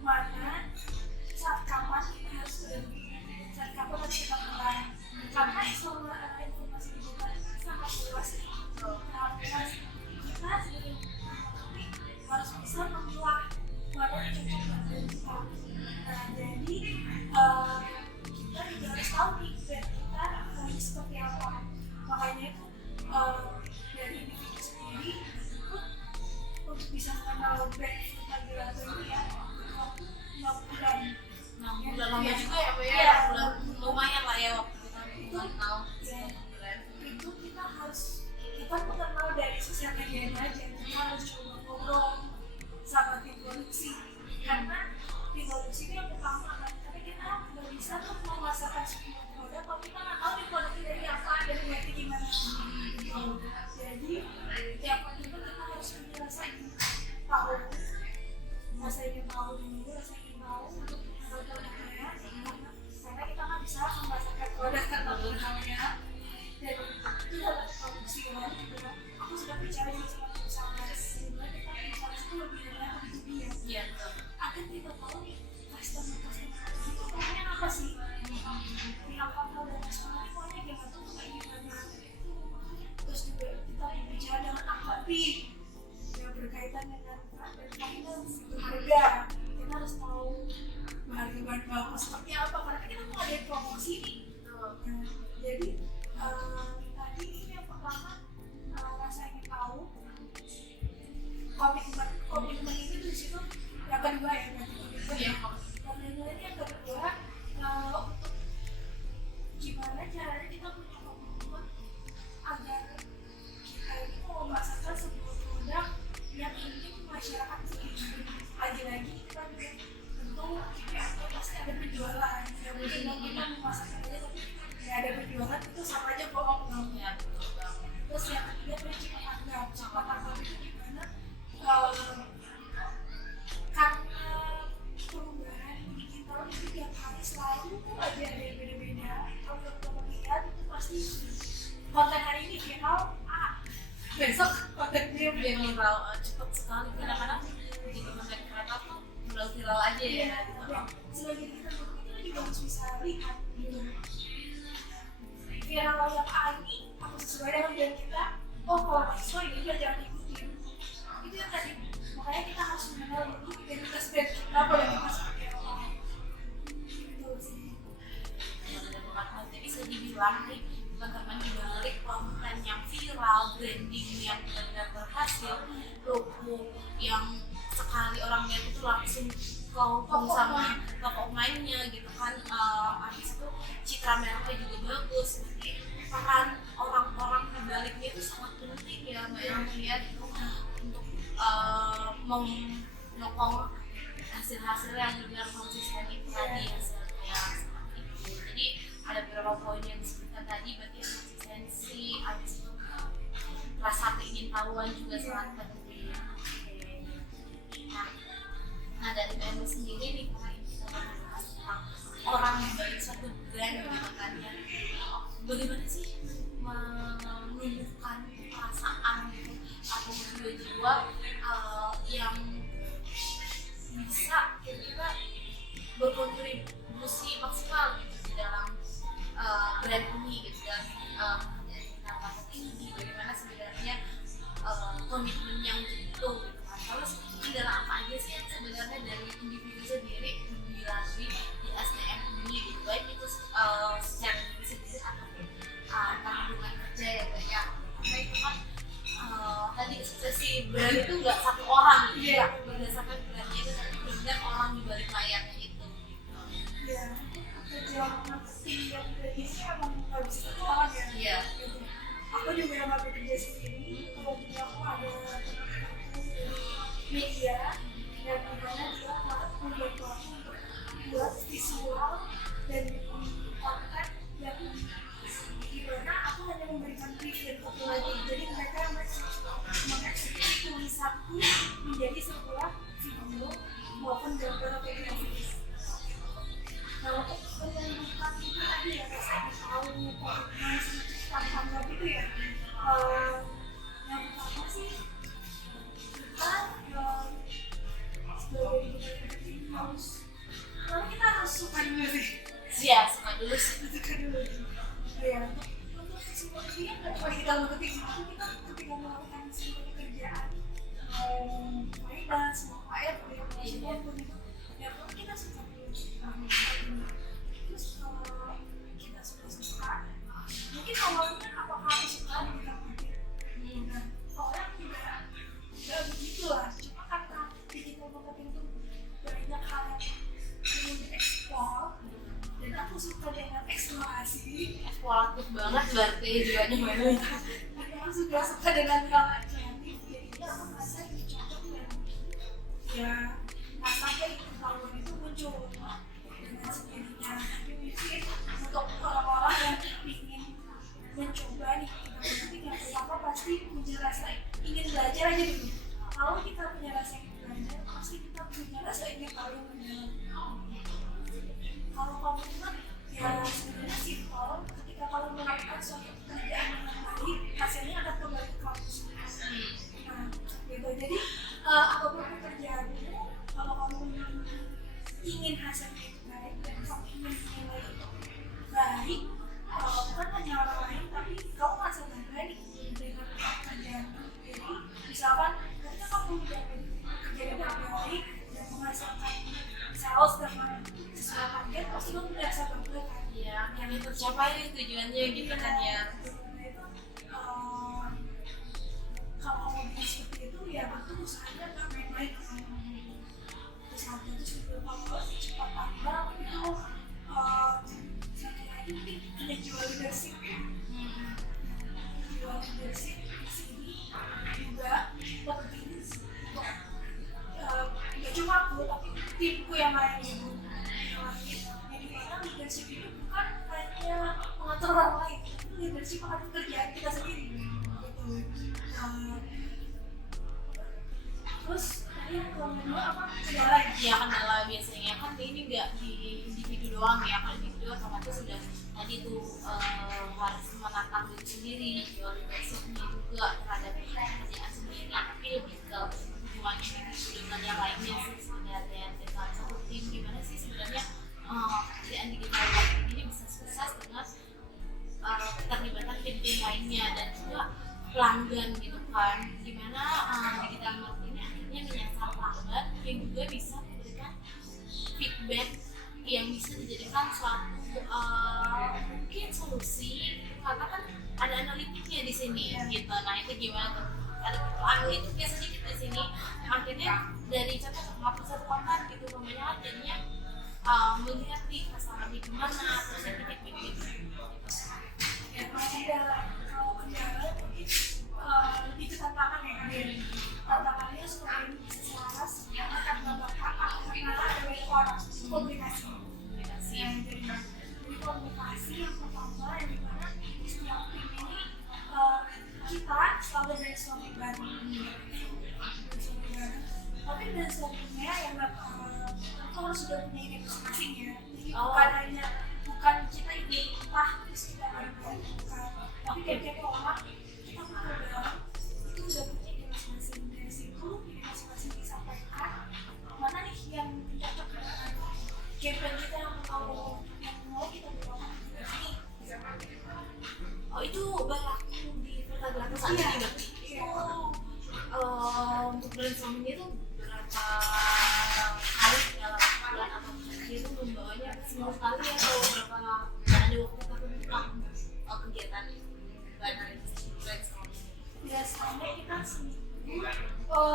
mana saat kapan kita harus berhenti, saat kapan harus kita mulai, karena semua informasi digital sangat luas. Kita sebagai harus bisa memilah mana yang cocok dengan kita. Nah jadi kita juga harus tahu nih brand kita harus seperti apa. Makanya itu dari individu sendiri untuk bisa mengenal brand Instagram ini ya waktu 6 bulan lama juga ya Mbak ya, bulan lumayan lah ya waktu kita mengenal brand itu. Kita mengenal dari sosial media aja, kita harus coba ngobrol sama tim produksi karena tim produksi itu yang utama kan, tapi kita nggak bisa tuh memasarkan sebuah produk kalau kita nggak tahu nih produknya dari apa dan berarti gimana gitu. Jadi yang penting kita harus punya rasa ingin tahu dulu, rasa ingin tahu untuk produknya, karena kita nggak bisa memasarkan produk tanpa pengetahuannya. Dan itu dalam produksi kan juga aku sudah bicara juga sama perusahaan sehingga kita bicara itu lebih rendah untuk dia agar kita tahu nih customer itu maunya apa sih, pihak kapal dan customer maunya gimana tuh kayak gimana. Terus juga kita berbicara dengan ahli yang berkaitan dengan finance, harga aja ada yang beda-beda. Kalau teman-teman lihat itu pasti konten hari ini viral, besok kontennya viral cepat sekali, kadang-kadang jadi konten kreator tuh viral aja ya gitu. Selagi kita begitu juga harus bisa lihat gitu. Viral yang A ini apa sesuai dengan brand kita? Oh kalau nggak sesuai ini juga jangan ikutin. Itu yang tadi, makanya kita harus mengenal dulu identitas brand kita pada kita seperti apa. Gitu sih. Jadi bisa dibilang nih teman-teman dibalik konten yang viral, branding yang benar-benar berhasil, logo yang sekali orang lihat itu langsung kau sama top of mind-nya gitu kan, habis itu citra merahnya juga bagus, jadi peran orang-orang dibaliknya itu sangat penting ya mbak yang melihat itu untuk menyokong hasil-hasil yang benar konsisten itu tadi hasilnya seperti itu. Jadi ada beberapa poin yang disebutkan tadi, berarti konsistensi, habis itu rasa keingintahuan juga sangat penting. Nah dari BMU sendiri nih, karena ini kita membahas tentang orang di balik suatu brand gitu kan ya, bagaimana sih menumbuhkan perasaan gitu atau jiwa-jiwa yang bisa kira-kira berkontribusi maksimal gitu di dalam brand ini gitu dan kita marketing ini, bagaimana sebenarnya komitmen yang itu gitu kan. Terus kendala apa aja sih yang sebenarnya dari individu sendiri dilalui di SDM ini gitu, baik itu secara diri sendiri ataupun tanggungan kerja ya mbak ya. Karena itu kan tadi suksesi brand itu nggak satu orang gitu ya, berdasarkan brandnya itu tapi benar orang di balik layarnya itu. Ya, kerja marketing yang dari sini emang nggak bisa satu orang ya. Iya. Aku juga yang nggak bekerja sendiri, kalau punya aku ada teman-temanku dari media yang dimana dia membantu aku untuk buat visual dan konten yang dimana aku hanya memberikan brief dan foto lagi, jadi mereka mengeksekusi tulisanku menjadi sebuah video maupun gambar atau grafis. Nah untuk menentukan itu tadi ya, saya tahu komitmen tantangan itu ya, yang pertama sih kita sebagai marketing harus, karena kita harus suka dulu sih. Iya, suka dulu sih. Suka dulu. Ya, untuk seperti yang nggak cuma kita marketing, tapi kita ketika melakukan sebuah pekerjaan finance, mau AR, ya pun itu, ya pun kita suka dulu. Terus kalau kita suka, mungkin awalnya apakah aku suka di kita pikir, nah orang juga nggak begitu lah, cuma karena digital marketing itu banyak hal yang ingin dieksplor dan aku suka dengan eksplorasi. Eksploratif banget berarti jiwanya mbak itu. Jadi aku juga suka dengan hal yang kreatif, jadi aku merasa itu cocok dan ya rasanya ketahuan itu muncul dengan sendirinya. Tapi mungkin untuk orang-orang yang ingin mencoba nih marketing, yang pertama pasti punya rasa ingin belajar aja dulu. Kalau kita punya rasa ingin belajar, pasti kita punya rasa ingin tahu yang mendalam. Kalau komitmen ya sebenarnya simpel, ketika kalau melakukan suatu pekerjaan dengan baik, hasilnya akan kembali ke kamu. Nah gitu, jadi apapun pekerjaanmu, kalau kamu ingin hasilnya itu baik dan kamu ingin nilai itu baik, bukan hanya orang lain tapi kamu merasa baik dengan pekerjaan. Jadi misalkan ketika kamu menjalani pekerjaan dengan baik dan menghasilkan sales dengan sesuai target, pasti kamu merasa bangga kan? Iya, yang tercapai tujuannya gitu kan ya. Nah itu kalau kamu bikin seperti itu ya tentu usahanya nggak main-main. Usahanya itu sebelum kamu cepat tambah itu satu lagi mungkin ada jual leadership ya. Jual leadership di sini juga penting untuk nggak cuma aku tapi timku yang lain gitu. Yang dimana leadership itu bukan hanya mengatur orang lain, itu leadership mengatur kerjaan kita sendiri gitu. Terus tadi yang kedua apa? Kendala ya? Ya kendala biasanya kan ini nggak di individu doang ya, kalau individu aku sudah tadi tuh harus menatang diri sendiri, prioritasnya juga terhadap pekerjaan sendiri, tapi lebih ke hubungan individu dengan yang lainnya sih sebenarnya. Dan salah satu tim gimana sih sebenarnya pekerjaan digital marketing ini bisa sukses dengan keterlibatan tim-tim lainnya dan juga pelanggan gitu kan, gimana digital marketing ini akhirnya menyasar pelanggan yang juga bisa memberikan feedback yang bisa dijadikan suatu mungkin solusi karena kan ada analitiknya di sini gitu. Nah itu gimana tuh? Ada analitiknya sedikit di sini. Akhirnya dari contoh menghapus satu konten gitu namanya jadinya melihat nih customer gimana terus yang feedback gitu. Ya kalau kendala mungkin lebih ke tantangan ya kan ya. Tantangannya supaya ini bisa selaras karena ada banyak orang komunikasi. Jadi komunikasi yang pertama yang dimana setiap tim ini kita selalu brainstorming bareng. Tapi brainstormingnya yang kalau sudah punya ide masing-masing ya. Jadi bukan kita ide terus kita bareng-bareng bukan. Tapi kayak orang kita bareng itu sudah punya ide masing-masing. Dari situ ide masing-masing disampaikan mana nih yang cocok dengan campaign kita yang mau kita bawakan di sini. Oh itu berlaku di Instagram saat ini berarti? Iya. Untuk brainstorming itu berapa kali dalam bulan atau itu membawanya semua kali atau berapa ada waktu tertentu kegiatan brainstorming? Biasanya kita seminggu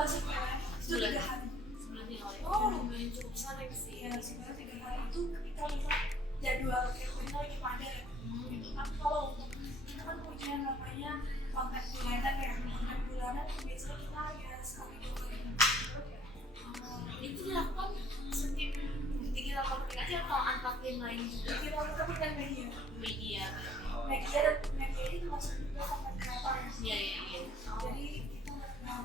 sebulan itu 3 hari. Lumayan cukup sering sih. Ya sebenarnya 3 hari itu kita lihat jadwal campaign lagi padat. Tapi kalau untuk kita kan punya namanya konten bulanan ya, konten bulanan biasanya kita ya sekali 2 kali. Itu dilakukan setiap digital marketing aja atau antar tim lain juga? Kita lakukan dan media ini termasuk juga konten kreator ya. Iya. Jadi kita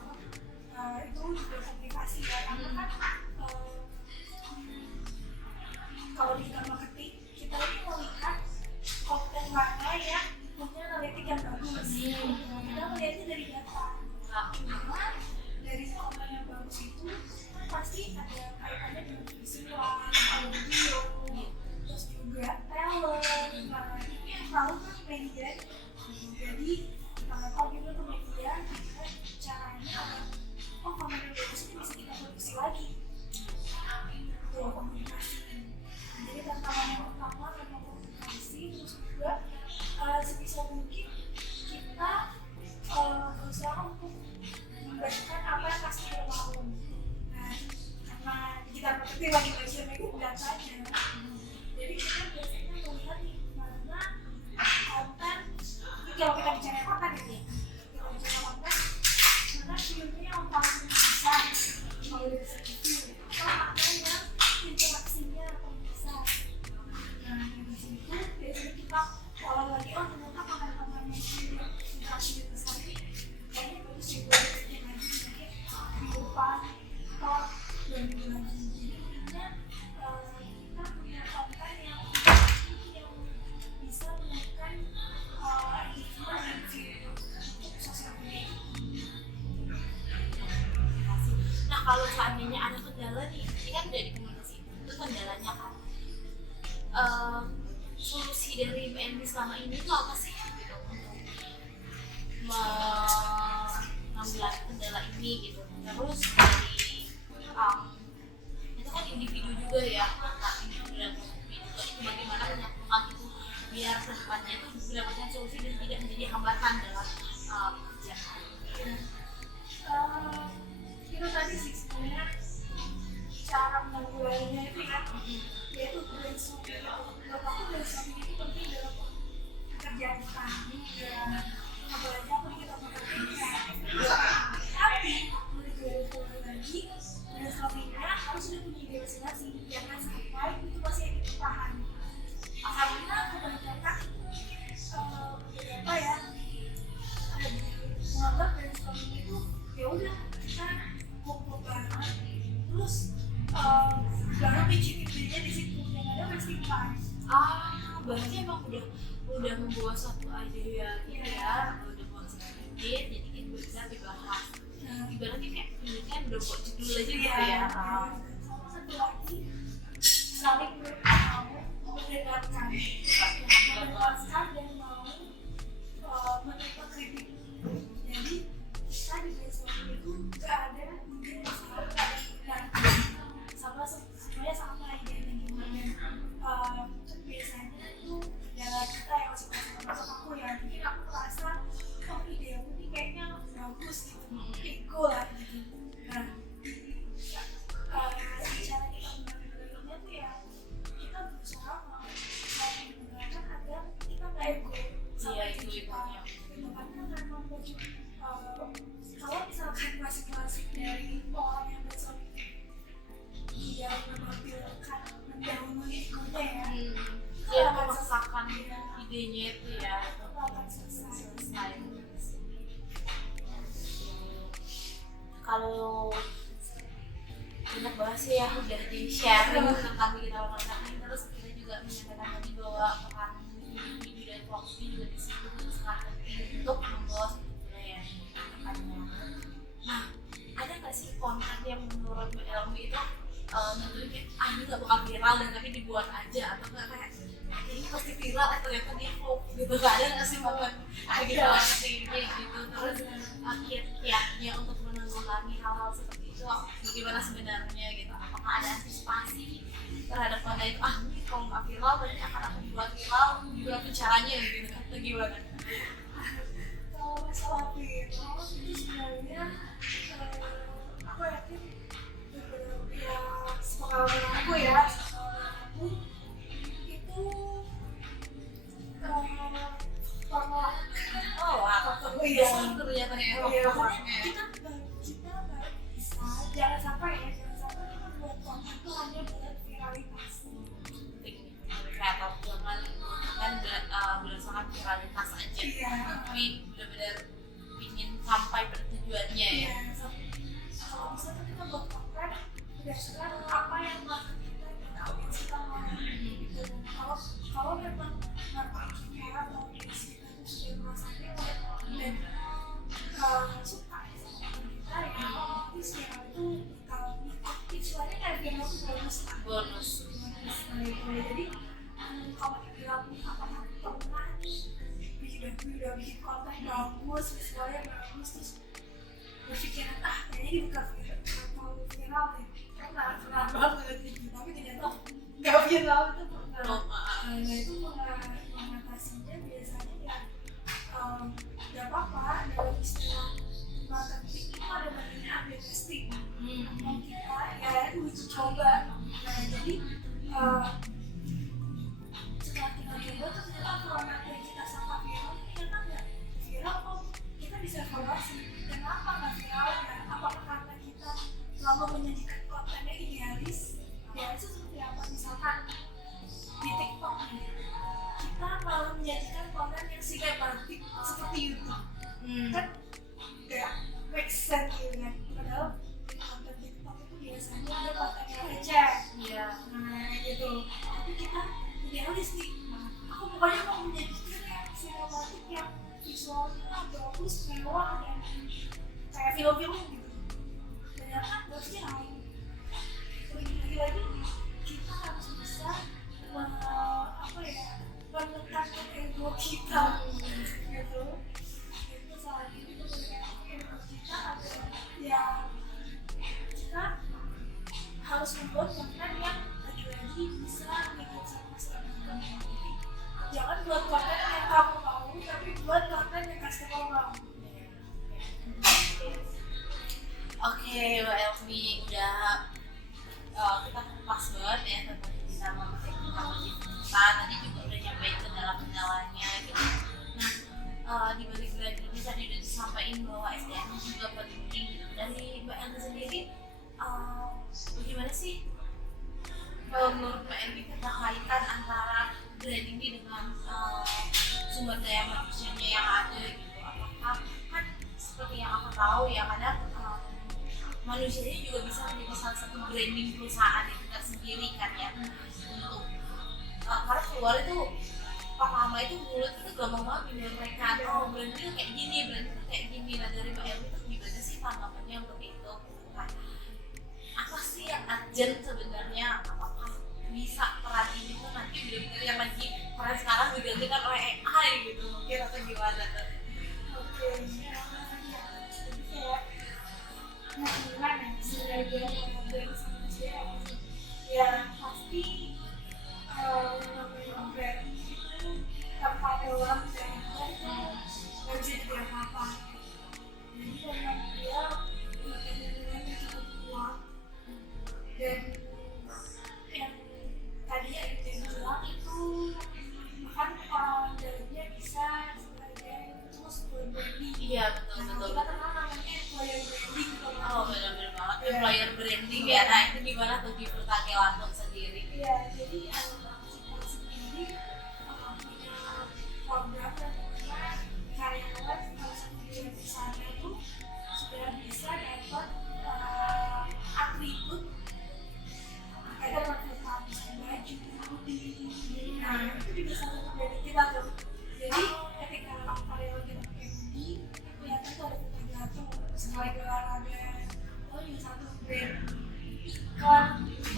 itu juga komunikasi ya, karena kan kalau digital marketing kita ini melihat konten mana yang punya analitik yang bagus. Kita melihatnya dari data. Karena dari konten yang bagus itu pasti ada kaitannya dengan visual, audio, terus juga talent. Nah ini yang selalu kan media. Jadi kalau kita ke media, kita caranya agar konten yang bagus ini bisa kita produksi lagi. Itu komunikasi. Jadi tantangan yang pertama adalah komunikasi, terus juga sebisa mungkin kita berusaha untuk membagikan apa yang customer mau. Nah, karena kita mengerti lagi-lagi megang datanya, jadi kita biasanya melihat di mana konten. Ini kalau kita bicara konten ini, kita bicara konten, mana view-nya yang paling besar kalau dari segi view, atau mana yang interaksinya paling besar. Nah, dari situ biasanya kita olah lagi, ternyata konten-konten yang interaksinya besar ini kayaknya bagus juga yang lagi sedikit kehidupan atau lebih lagi. Jadi intinya kita punya konten yang bisa menaikkan engagement dan view untuk sosial media. Nah kalau seandainya ada kendala nih, ini kan udah dikomunikasi, itu kendalanya kan solusi dari BNB selama ini tuh apa sih gitu untuk mengambil kendala ini gitu. Terus dari itu kan individu juga ya, antara individu dan individu itu bagaimana menyatukan itu biar kedepannya itu mendapatkan solusi dan tidak menjadi hambatan dalam pekerjaan. Itu tadi sih sebenarnya cara menanggulanginya itu ya, yaitu brainstorming. Buat aku brainstorming itu penting dalam pekerjaan kita. Apalagi aku kita pekerjaan. Tapi lebih lagi brainstormingnya harus sudah punya ide masing-masing. Jangan sampai itu masih yang ditahan. Karena kebanyakan apa ya? Menganggap brainstorming itu ya udah kita kumpul bareng, terus baru pitching idenya di situ yang ada wasting time. berarti emang udah membawa suatu idea gitu ya, udah buat sedikit jadi itu bisa dibahas. Ibaratnya kayak ini kan udah buat judul aja gitu ya. Sama satu lagi, saling mendengarkan dan mau menerima kritik. Jadi kita di Facebook itu nggak ada mungkin masalah, nggak ada benar, sama semuanya sama idenya gimana. Kan biasanya itu adalah kita yang masuk aku ya, mungkin aku merasa oh ide aku ini kayaknya bagus gitu, ego lah gitu. Nah, cara kita menanggapinya tuh ya kita berusaha mau saling mendengarkan agar kita nggak ego sama Itu kita. ibunya. Karena memang kalau misalkan masing-masing dari orang yang besok dia menampilkan mendahului egonya ya, Dia memaksakan idenya itu ya, akan selesai. Kalau banyak banget sih yang udah di sharing tentang digital marketing, terus kita juga menyampaikan tadi bahwa peran video dan vlogging juga di situ sangat penting untuk membawa suatu budaya kedepannya. Nah, ada nggak sih konten yang menurut Mbak Elmi itu tentunya ini nggak bakal viral dan tapi dibuat aja, atau nggak kayak ini pasti viral ternyata dia hoax gitu? Nggak ada nggak sih momen digital marketing kayak gitu? Terus kiat-kiatnya untuk menanggulangi hal-hal seperti itu bagaimana sebenarnya gitu? Apakah ada antisipasi terhadap konten itu? Ini kalau nggak viral berarti akan aku buat viral, gimana caranya gitu? Atau gimana? Kalau masalah viral itu sebenarnya aku yakin ya sepengalaman aku ya, itu Bisa ternyata ya makanya kita nggak bisa, jangan sampai kita buat konten itu hanya buat viralitas. kreator jangan kan berdasarkan viralitas aja, tapi benar-benar ingin sampai bertujuannya ya. Kalau misalnya kita buat konten berdasarkan apa yang market kita dan audiens kita mau gitu. Kalau memang market kita atau audiens kita itu sudah merasa relate dan suka sama kita ya, otomatis viral itu bakal ngikut. Istilahnya kayak viral itu bonus. Jadi kalau dibilang apakah pernah udah bikin konten bagus, visualnya bagus, terus berpikiran kayaknya ini bukan viral deh, pernah banget gitu, tapi ternyata nggak viral itu pernah. Nah itu mengatasinya biasanya ya nggak apa-apa, dalam istilah marketing itu ada namanya A/B testing. Mau kita ya uji coba. Nah jadi setelah kita coba tuh ternyata format yang kita sangka viral ini ternyata nggak viral kok. Kita bisa evaluasi kenapa nggak viral ya, apakah karena kita selalu menyajikan kontennya idealis ya, itu seperti apa, misalkan di TikTok kita malah menyajikan konten yang sinematik seperti YouTube kan nggak make sense gitu kan, padahal konten TikTok itu biasanya dia kontennya receh nah gitu, tapi kita idealis nih, aku pokoknya mau menyajikan yang sinematik yang visualnya bagus, mewah dan kayak film-film gitu, ternyata nggak viral. Lagi-lagi kita harus bisa menekankan ego kita gitu. Itu salah satu menekankan ego kita adalah ya kita harus membuat konten yang lagi-lagi bisa ngikut sama customer. Jangan buat konten yang kamu mau, tapi buat konten yang customer mau. Oke, Mbak Elmi udah kita pas banget ya tentang digital marketing kita tadi juga udah nyampein kendala-kendalanya gitu. Nah, di balik brand ini tadi udah disampaikan bahwa SDM juga penting gitu. Dari Mbak Elmi sendiri, bagaimana sih menurut Mbak Elmi keterkaitan antara brand ini dengan sumber daya manusianya yang ada gitu? Apakah kan seperti yang aku tahu ya kadang manusianya juga bisa menjadi salah satu branding perusahaan itu tersendiri kan ya, untuk karena keluar itu pertama itu mulut itu gampang banget menyampaikan brand itu kayak gini, brand itu kayak gini. Nah dari Mbak Elmi itu gimana sih tanggapannya untuk itu? Nah, apa sih yang urgent sebenarnya? Apakah bisa peran ini tuh nanti benar-benar yang lagi peran sekarang digantikan oleh AI gitu mungkin atau gimana tuh? Oke, jadi kayak hubungan ya sebagai brand sama dia ya pasti namanya brand itu tanpa ada orang yang itu nggak bisa jadi apa-apa. Jadi memang dia punya hubungan yang cukup kuat dan yang tadi yang bilang itu bahkan orang dalamnya bisa sebagai tools buat branding. Iya betul. Kita kenal namanya employer branding. Oh benar-benar banget employer branding ya. Nah itu gimana tuh di Frutake Latung sendiri? Iya, jadi kita sendiri punya program dan karyawan kalau sendiri di sana tuh sudah bisa dapat atribut ada manfaat baju, hoodie. Nah itu juga salah satu dari kita tuh. Jadi ketika karyawan kita pakai hoodie, kelihatan tuh ada fotografer sekali olahraga. Oh ini satu brand iklan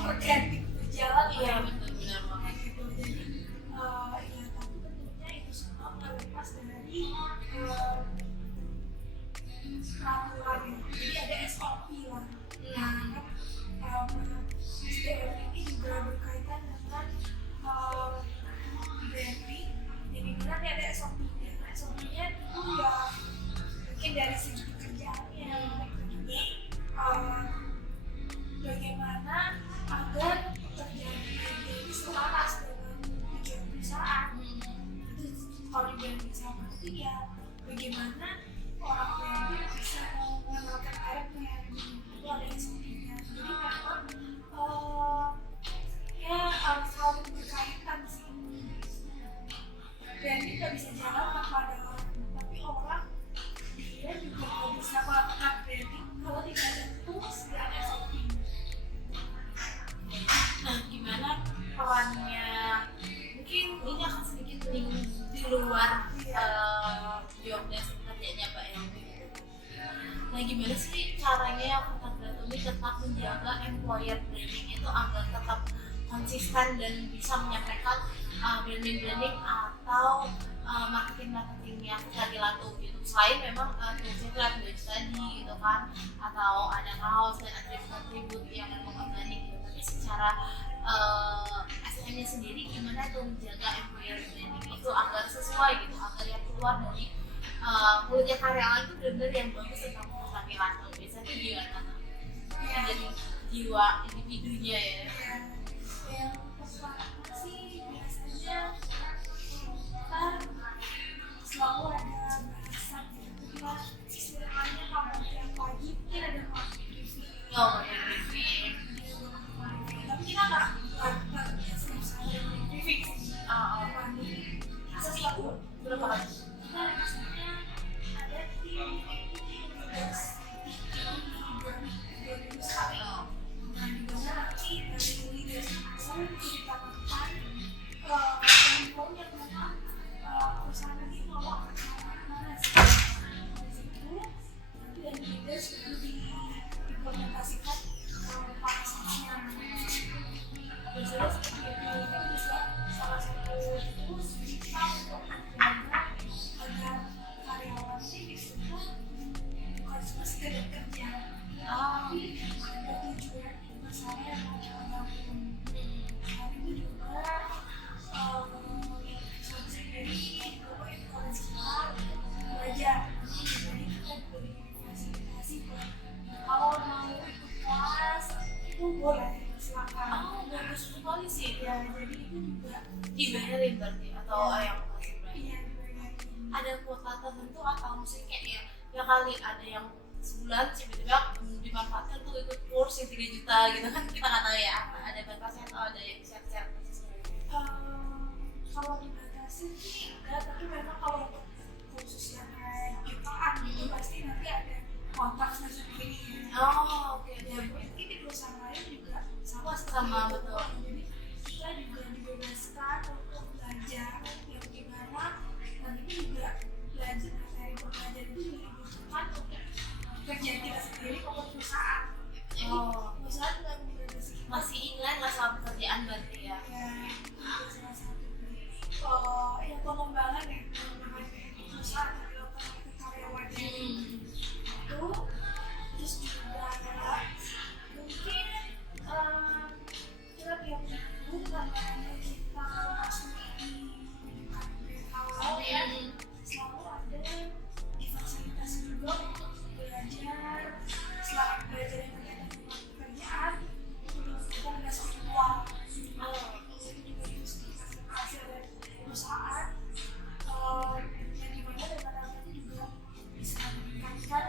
organik berjalan. Iya benar banget. Gitu. Jadi ya tapi tentunya itu semua nggak lepas dari peraturan ya. Jadi ada SOP lah. Nah kan SDM ini juga berkaitan dengan branding. Jadi nanti ada SOP-nya. SOP-nya itu ya mungkin dari segi pekerjaannya. Jadi bagaimana agar pekerjaan ini selaras dengan tujuan perusahaan. Itu kalau dibanding sama itu ya bagaimana orang branding bisa mengenalkan mereknya itu ada SOP-nya. Jadi memang ya saling berkaitan sih. Branding nggak bisa jalan tanpa ada orang, tapi orang dia juga nggak bisa melakukan branding kalau tidak ada tools dan SOP. Nah gimana perannya? Mungkin ini akan sedikit di luar job desk kerjanya Mbak Elmi. Nah gimana sih caranya Frutake ini tetap menjaga employer branding itu agar tetap konsisten dan bisa menyampaikan branding atau marketingnya Frutake Latung gitu. Selain memang tulisnya baju tadi gitu kan, atau ada kaos dan atribut yang memang organik gitu. Tapi secara SDM-nya sendiri gimana tuh menjaga employer branding itu agar sesuai gitu, agar yang keluar dari mulutnya karyawan itu benar-benar yang bagus tentang Frutake Latung. Biasanya tuh gimana tuh? Jadi jiwa individunya ya. Yang pertama sih biasanya kita selalu ada bahasan gitu lah. Istilahnya kalau tiap pagi mungkin ada morning briefing. Morning briefing. Tapi kita nggak setiap ada morning briefing sih. Seminggu berapa kali? Kita biasanya ada tim leaders sekali. Nah di mana nanti dari leaders itu didapatkan info yang memang perusahaan ini mau akan kemana sih. Dari situ nanti dari leaders itu diimplementasikan policy-nya. Biasanya seperti itu bisa salah satu tools kita untuk bagaimana agar karyawan ini bisa bukan cuma sekedar kerja, tapi ada tujuan bersama yang mau dilakukan. Selain itu juga sendiri beberapa informasi kita belajar. Jadi kita diberi fasilitasi buat kalau mau ikut kelas itu boleh silakan. Bagus sekali sih. Ya jadi itu juga Dibayarin berarti atau yang kasih bayar? iya dibayarin. Ada kuota tertentu atau mungkin kayak ya kali ada yang sebulan tiba-tiba dimanfaatkan tuh ikut kurs yang 3 juta gitu kan, kita nggak tahu ya ada batasnya atau ada yang share-share Kalau dibatasi sih enggak, tapi memang kalau untuk khusus yang kayak jutaan gitu pasti nanti ada kontaknya sendiri. Oke. Ya mungkin di perusahaan lain juga sama Sama, betul. Jadi kita juga dibebaskan difokuskan untuk belajar yang dimana nanti juga belajar materi pembelajaran itu dibutuhkan untuk kerjaan kita sendiri maupun perusahaan. Jadi perusahaan nggak membatasi kita. Masih inline lah sama pekerjaan berarti ya. Ya, itu salah satu. Yang pengembangan perusahaan yang dilakukan oleh karyawannya itu, terus juga mungkin kita tiap minggu karena kita masih awal ya, selalu ada difasilitasi juga untuk belajar. Selain belajar yang berkaitan dengan pekerjaan, kita ada spiritual. Itu juga difasilitasi oleh perusahaan, yang dimana dengan itu juga bisa meningkatkan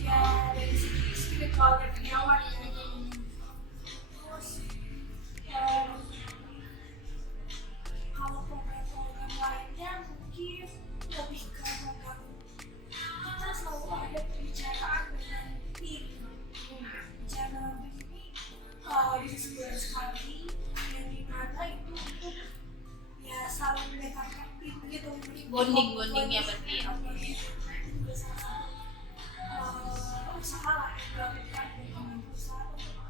ya dari segi spiritual dan karyawan. Terus kalau program-program lainnya mungkin lebih ke program kita selalu ada pembicaraan dengan tim. Bicara begini di sebulan sekali, yang dimana itu untuk ya saling mendekatkan tim gitu. Bondingnya berarti. Itu juga salah satu usaha lah yang dilakukan dengan perusahaan untuk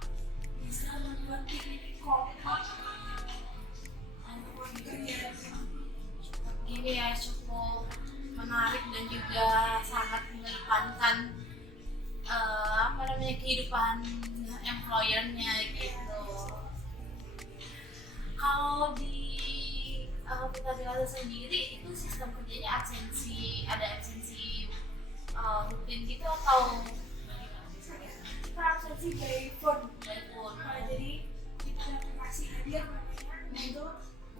bisa membuat tim ini kompak untuk bekerja. Ini ya cukup menarik dan juga sangat mengedepankan kehidupan employer-nya gitu. Kalau di kita dewasa sendiri itu sistem kerjanya ada absensi rutin gitu atau Kita absensi by phone. Jadi kita kasih hadiah namanya itu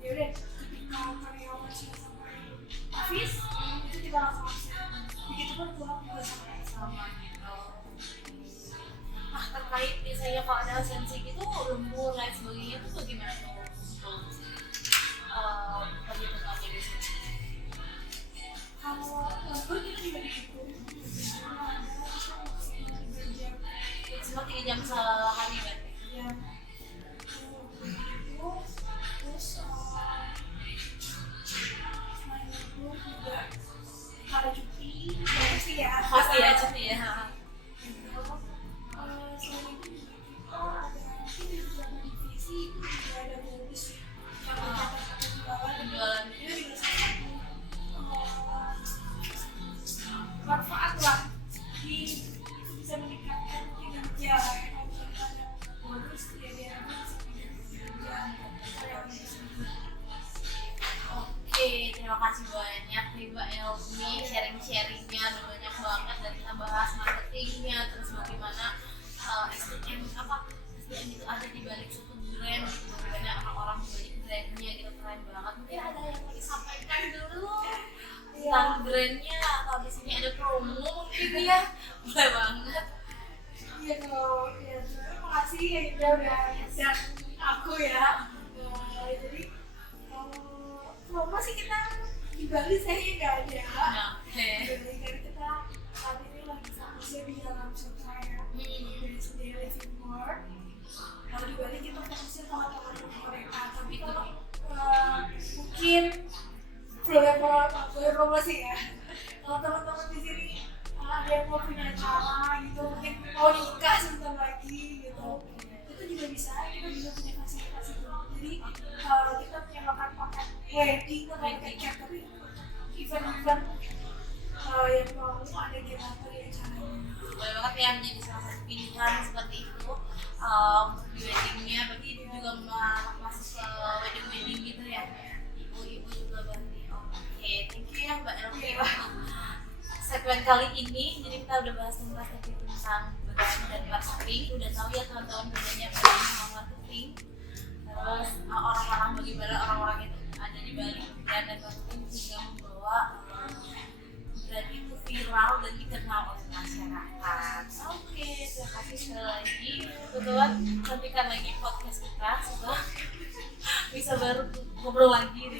ya udah ketika karyawan sudah sampai office itu kita langsung absen. Begitupun pulang juga sama gitu. Nah terkait misalnya kalau ada absensi gitu lembur lain sebagainya itu bagaimana tuh perhitungan jadi kalau lembur kita juga dihitung. Ada kita 3 jam. cuma 3 jam sehari berarti. Ya. Terus selain itu juga kalau cuti pasti ya. Pasti ya cuti ya. Selain itu juga kita ada di beberapa divisi itu juga ada bonus yang mencatat penjualan itu juga salah satu manfaat lah itu bisa meningkatkan kinerja. Kalau misalnya ada bonus ya dia bisa meningkatkan kinerja karyawan itu sendiri. Oke, terima kasih banyak nih Mbak Elmi sharing-sharingnya ada banyak banget dan kita bahas marketingnya terus bagaimana SDM itu ada di balik suatu brand gitu, bagaimana orang-orang di balik brandnya gitu keren banget. Mungkin ada yang mau disampaikan dulu tentang brandnya atau di sini ada promo mungkin ya boleh banget. Iya kalau ya terima kasih ya Indra udah ngajak aku ya. Jadi promo sih kita di Bali saya nggak ada. Jadi karena kita saat ini lagi fokusnya di dalam Sutraya dari sendiri living more. Kalau di Bali kita fokusnya sama teman-teman mereka. Tapi kalau mungkin boleh promosi ya. Kalau teman-teman di sini ada yang mau punya acara gitu, mungkin mau nikah sebentar lagi gitu, itu juga bisa. Kita juga punya fasilitas itu. Jadi kita punya paket wedding atau paket catering event-event yang mau ada di acaranya. Boleh banget ya menjadi salah satu pilihan seperti itu untuk di weddingnya. Berarti itu juga masuk ke wedding gitu ya, ibu-ibu juga berarti. Oke, thank you ya Mbak Elvi segmen kali ini. Jadi kita udah bahas tentang brand dan marketing. Udah tahu ya teman-teman bedanya brand sama marketing. Terus orang-orang bagaimana orang-orang itu ada di balik brand dan marketing sehingga membawa brand itu viral dan dikenal oleh masyarakat. Oke, terima kasih sekali lagi. Kebetulan nantikan lagi podcast kita setelah bisa baru ngobrol lagi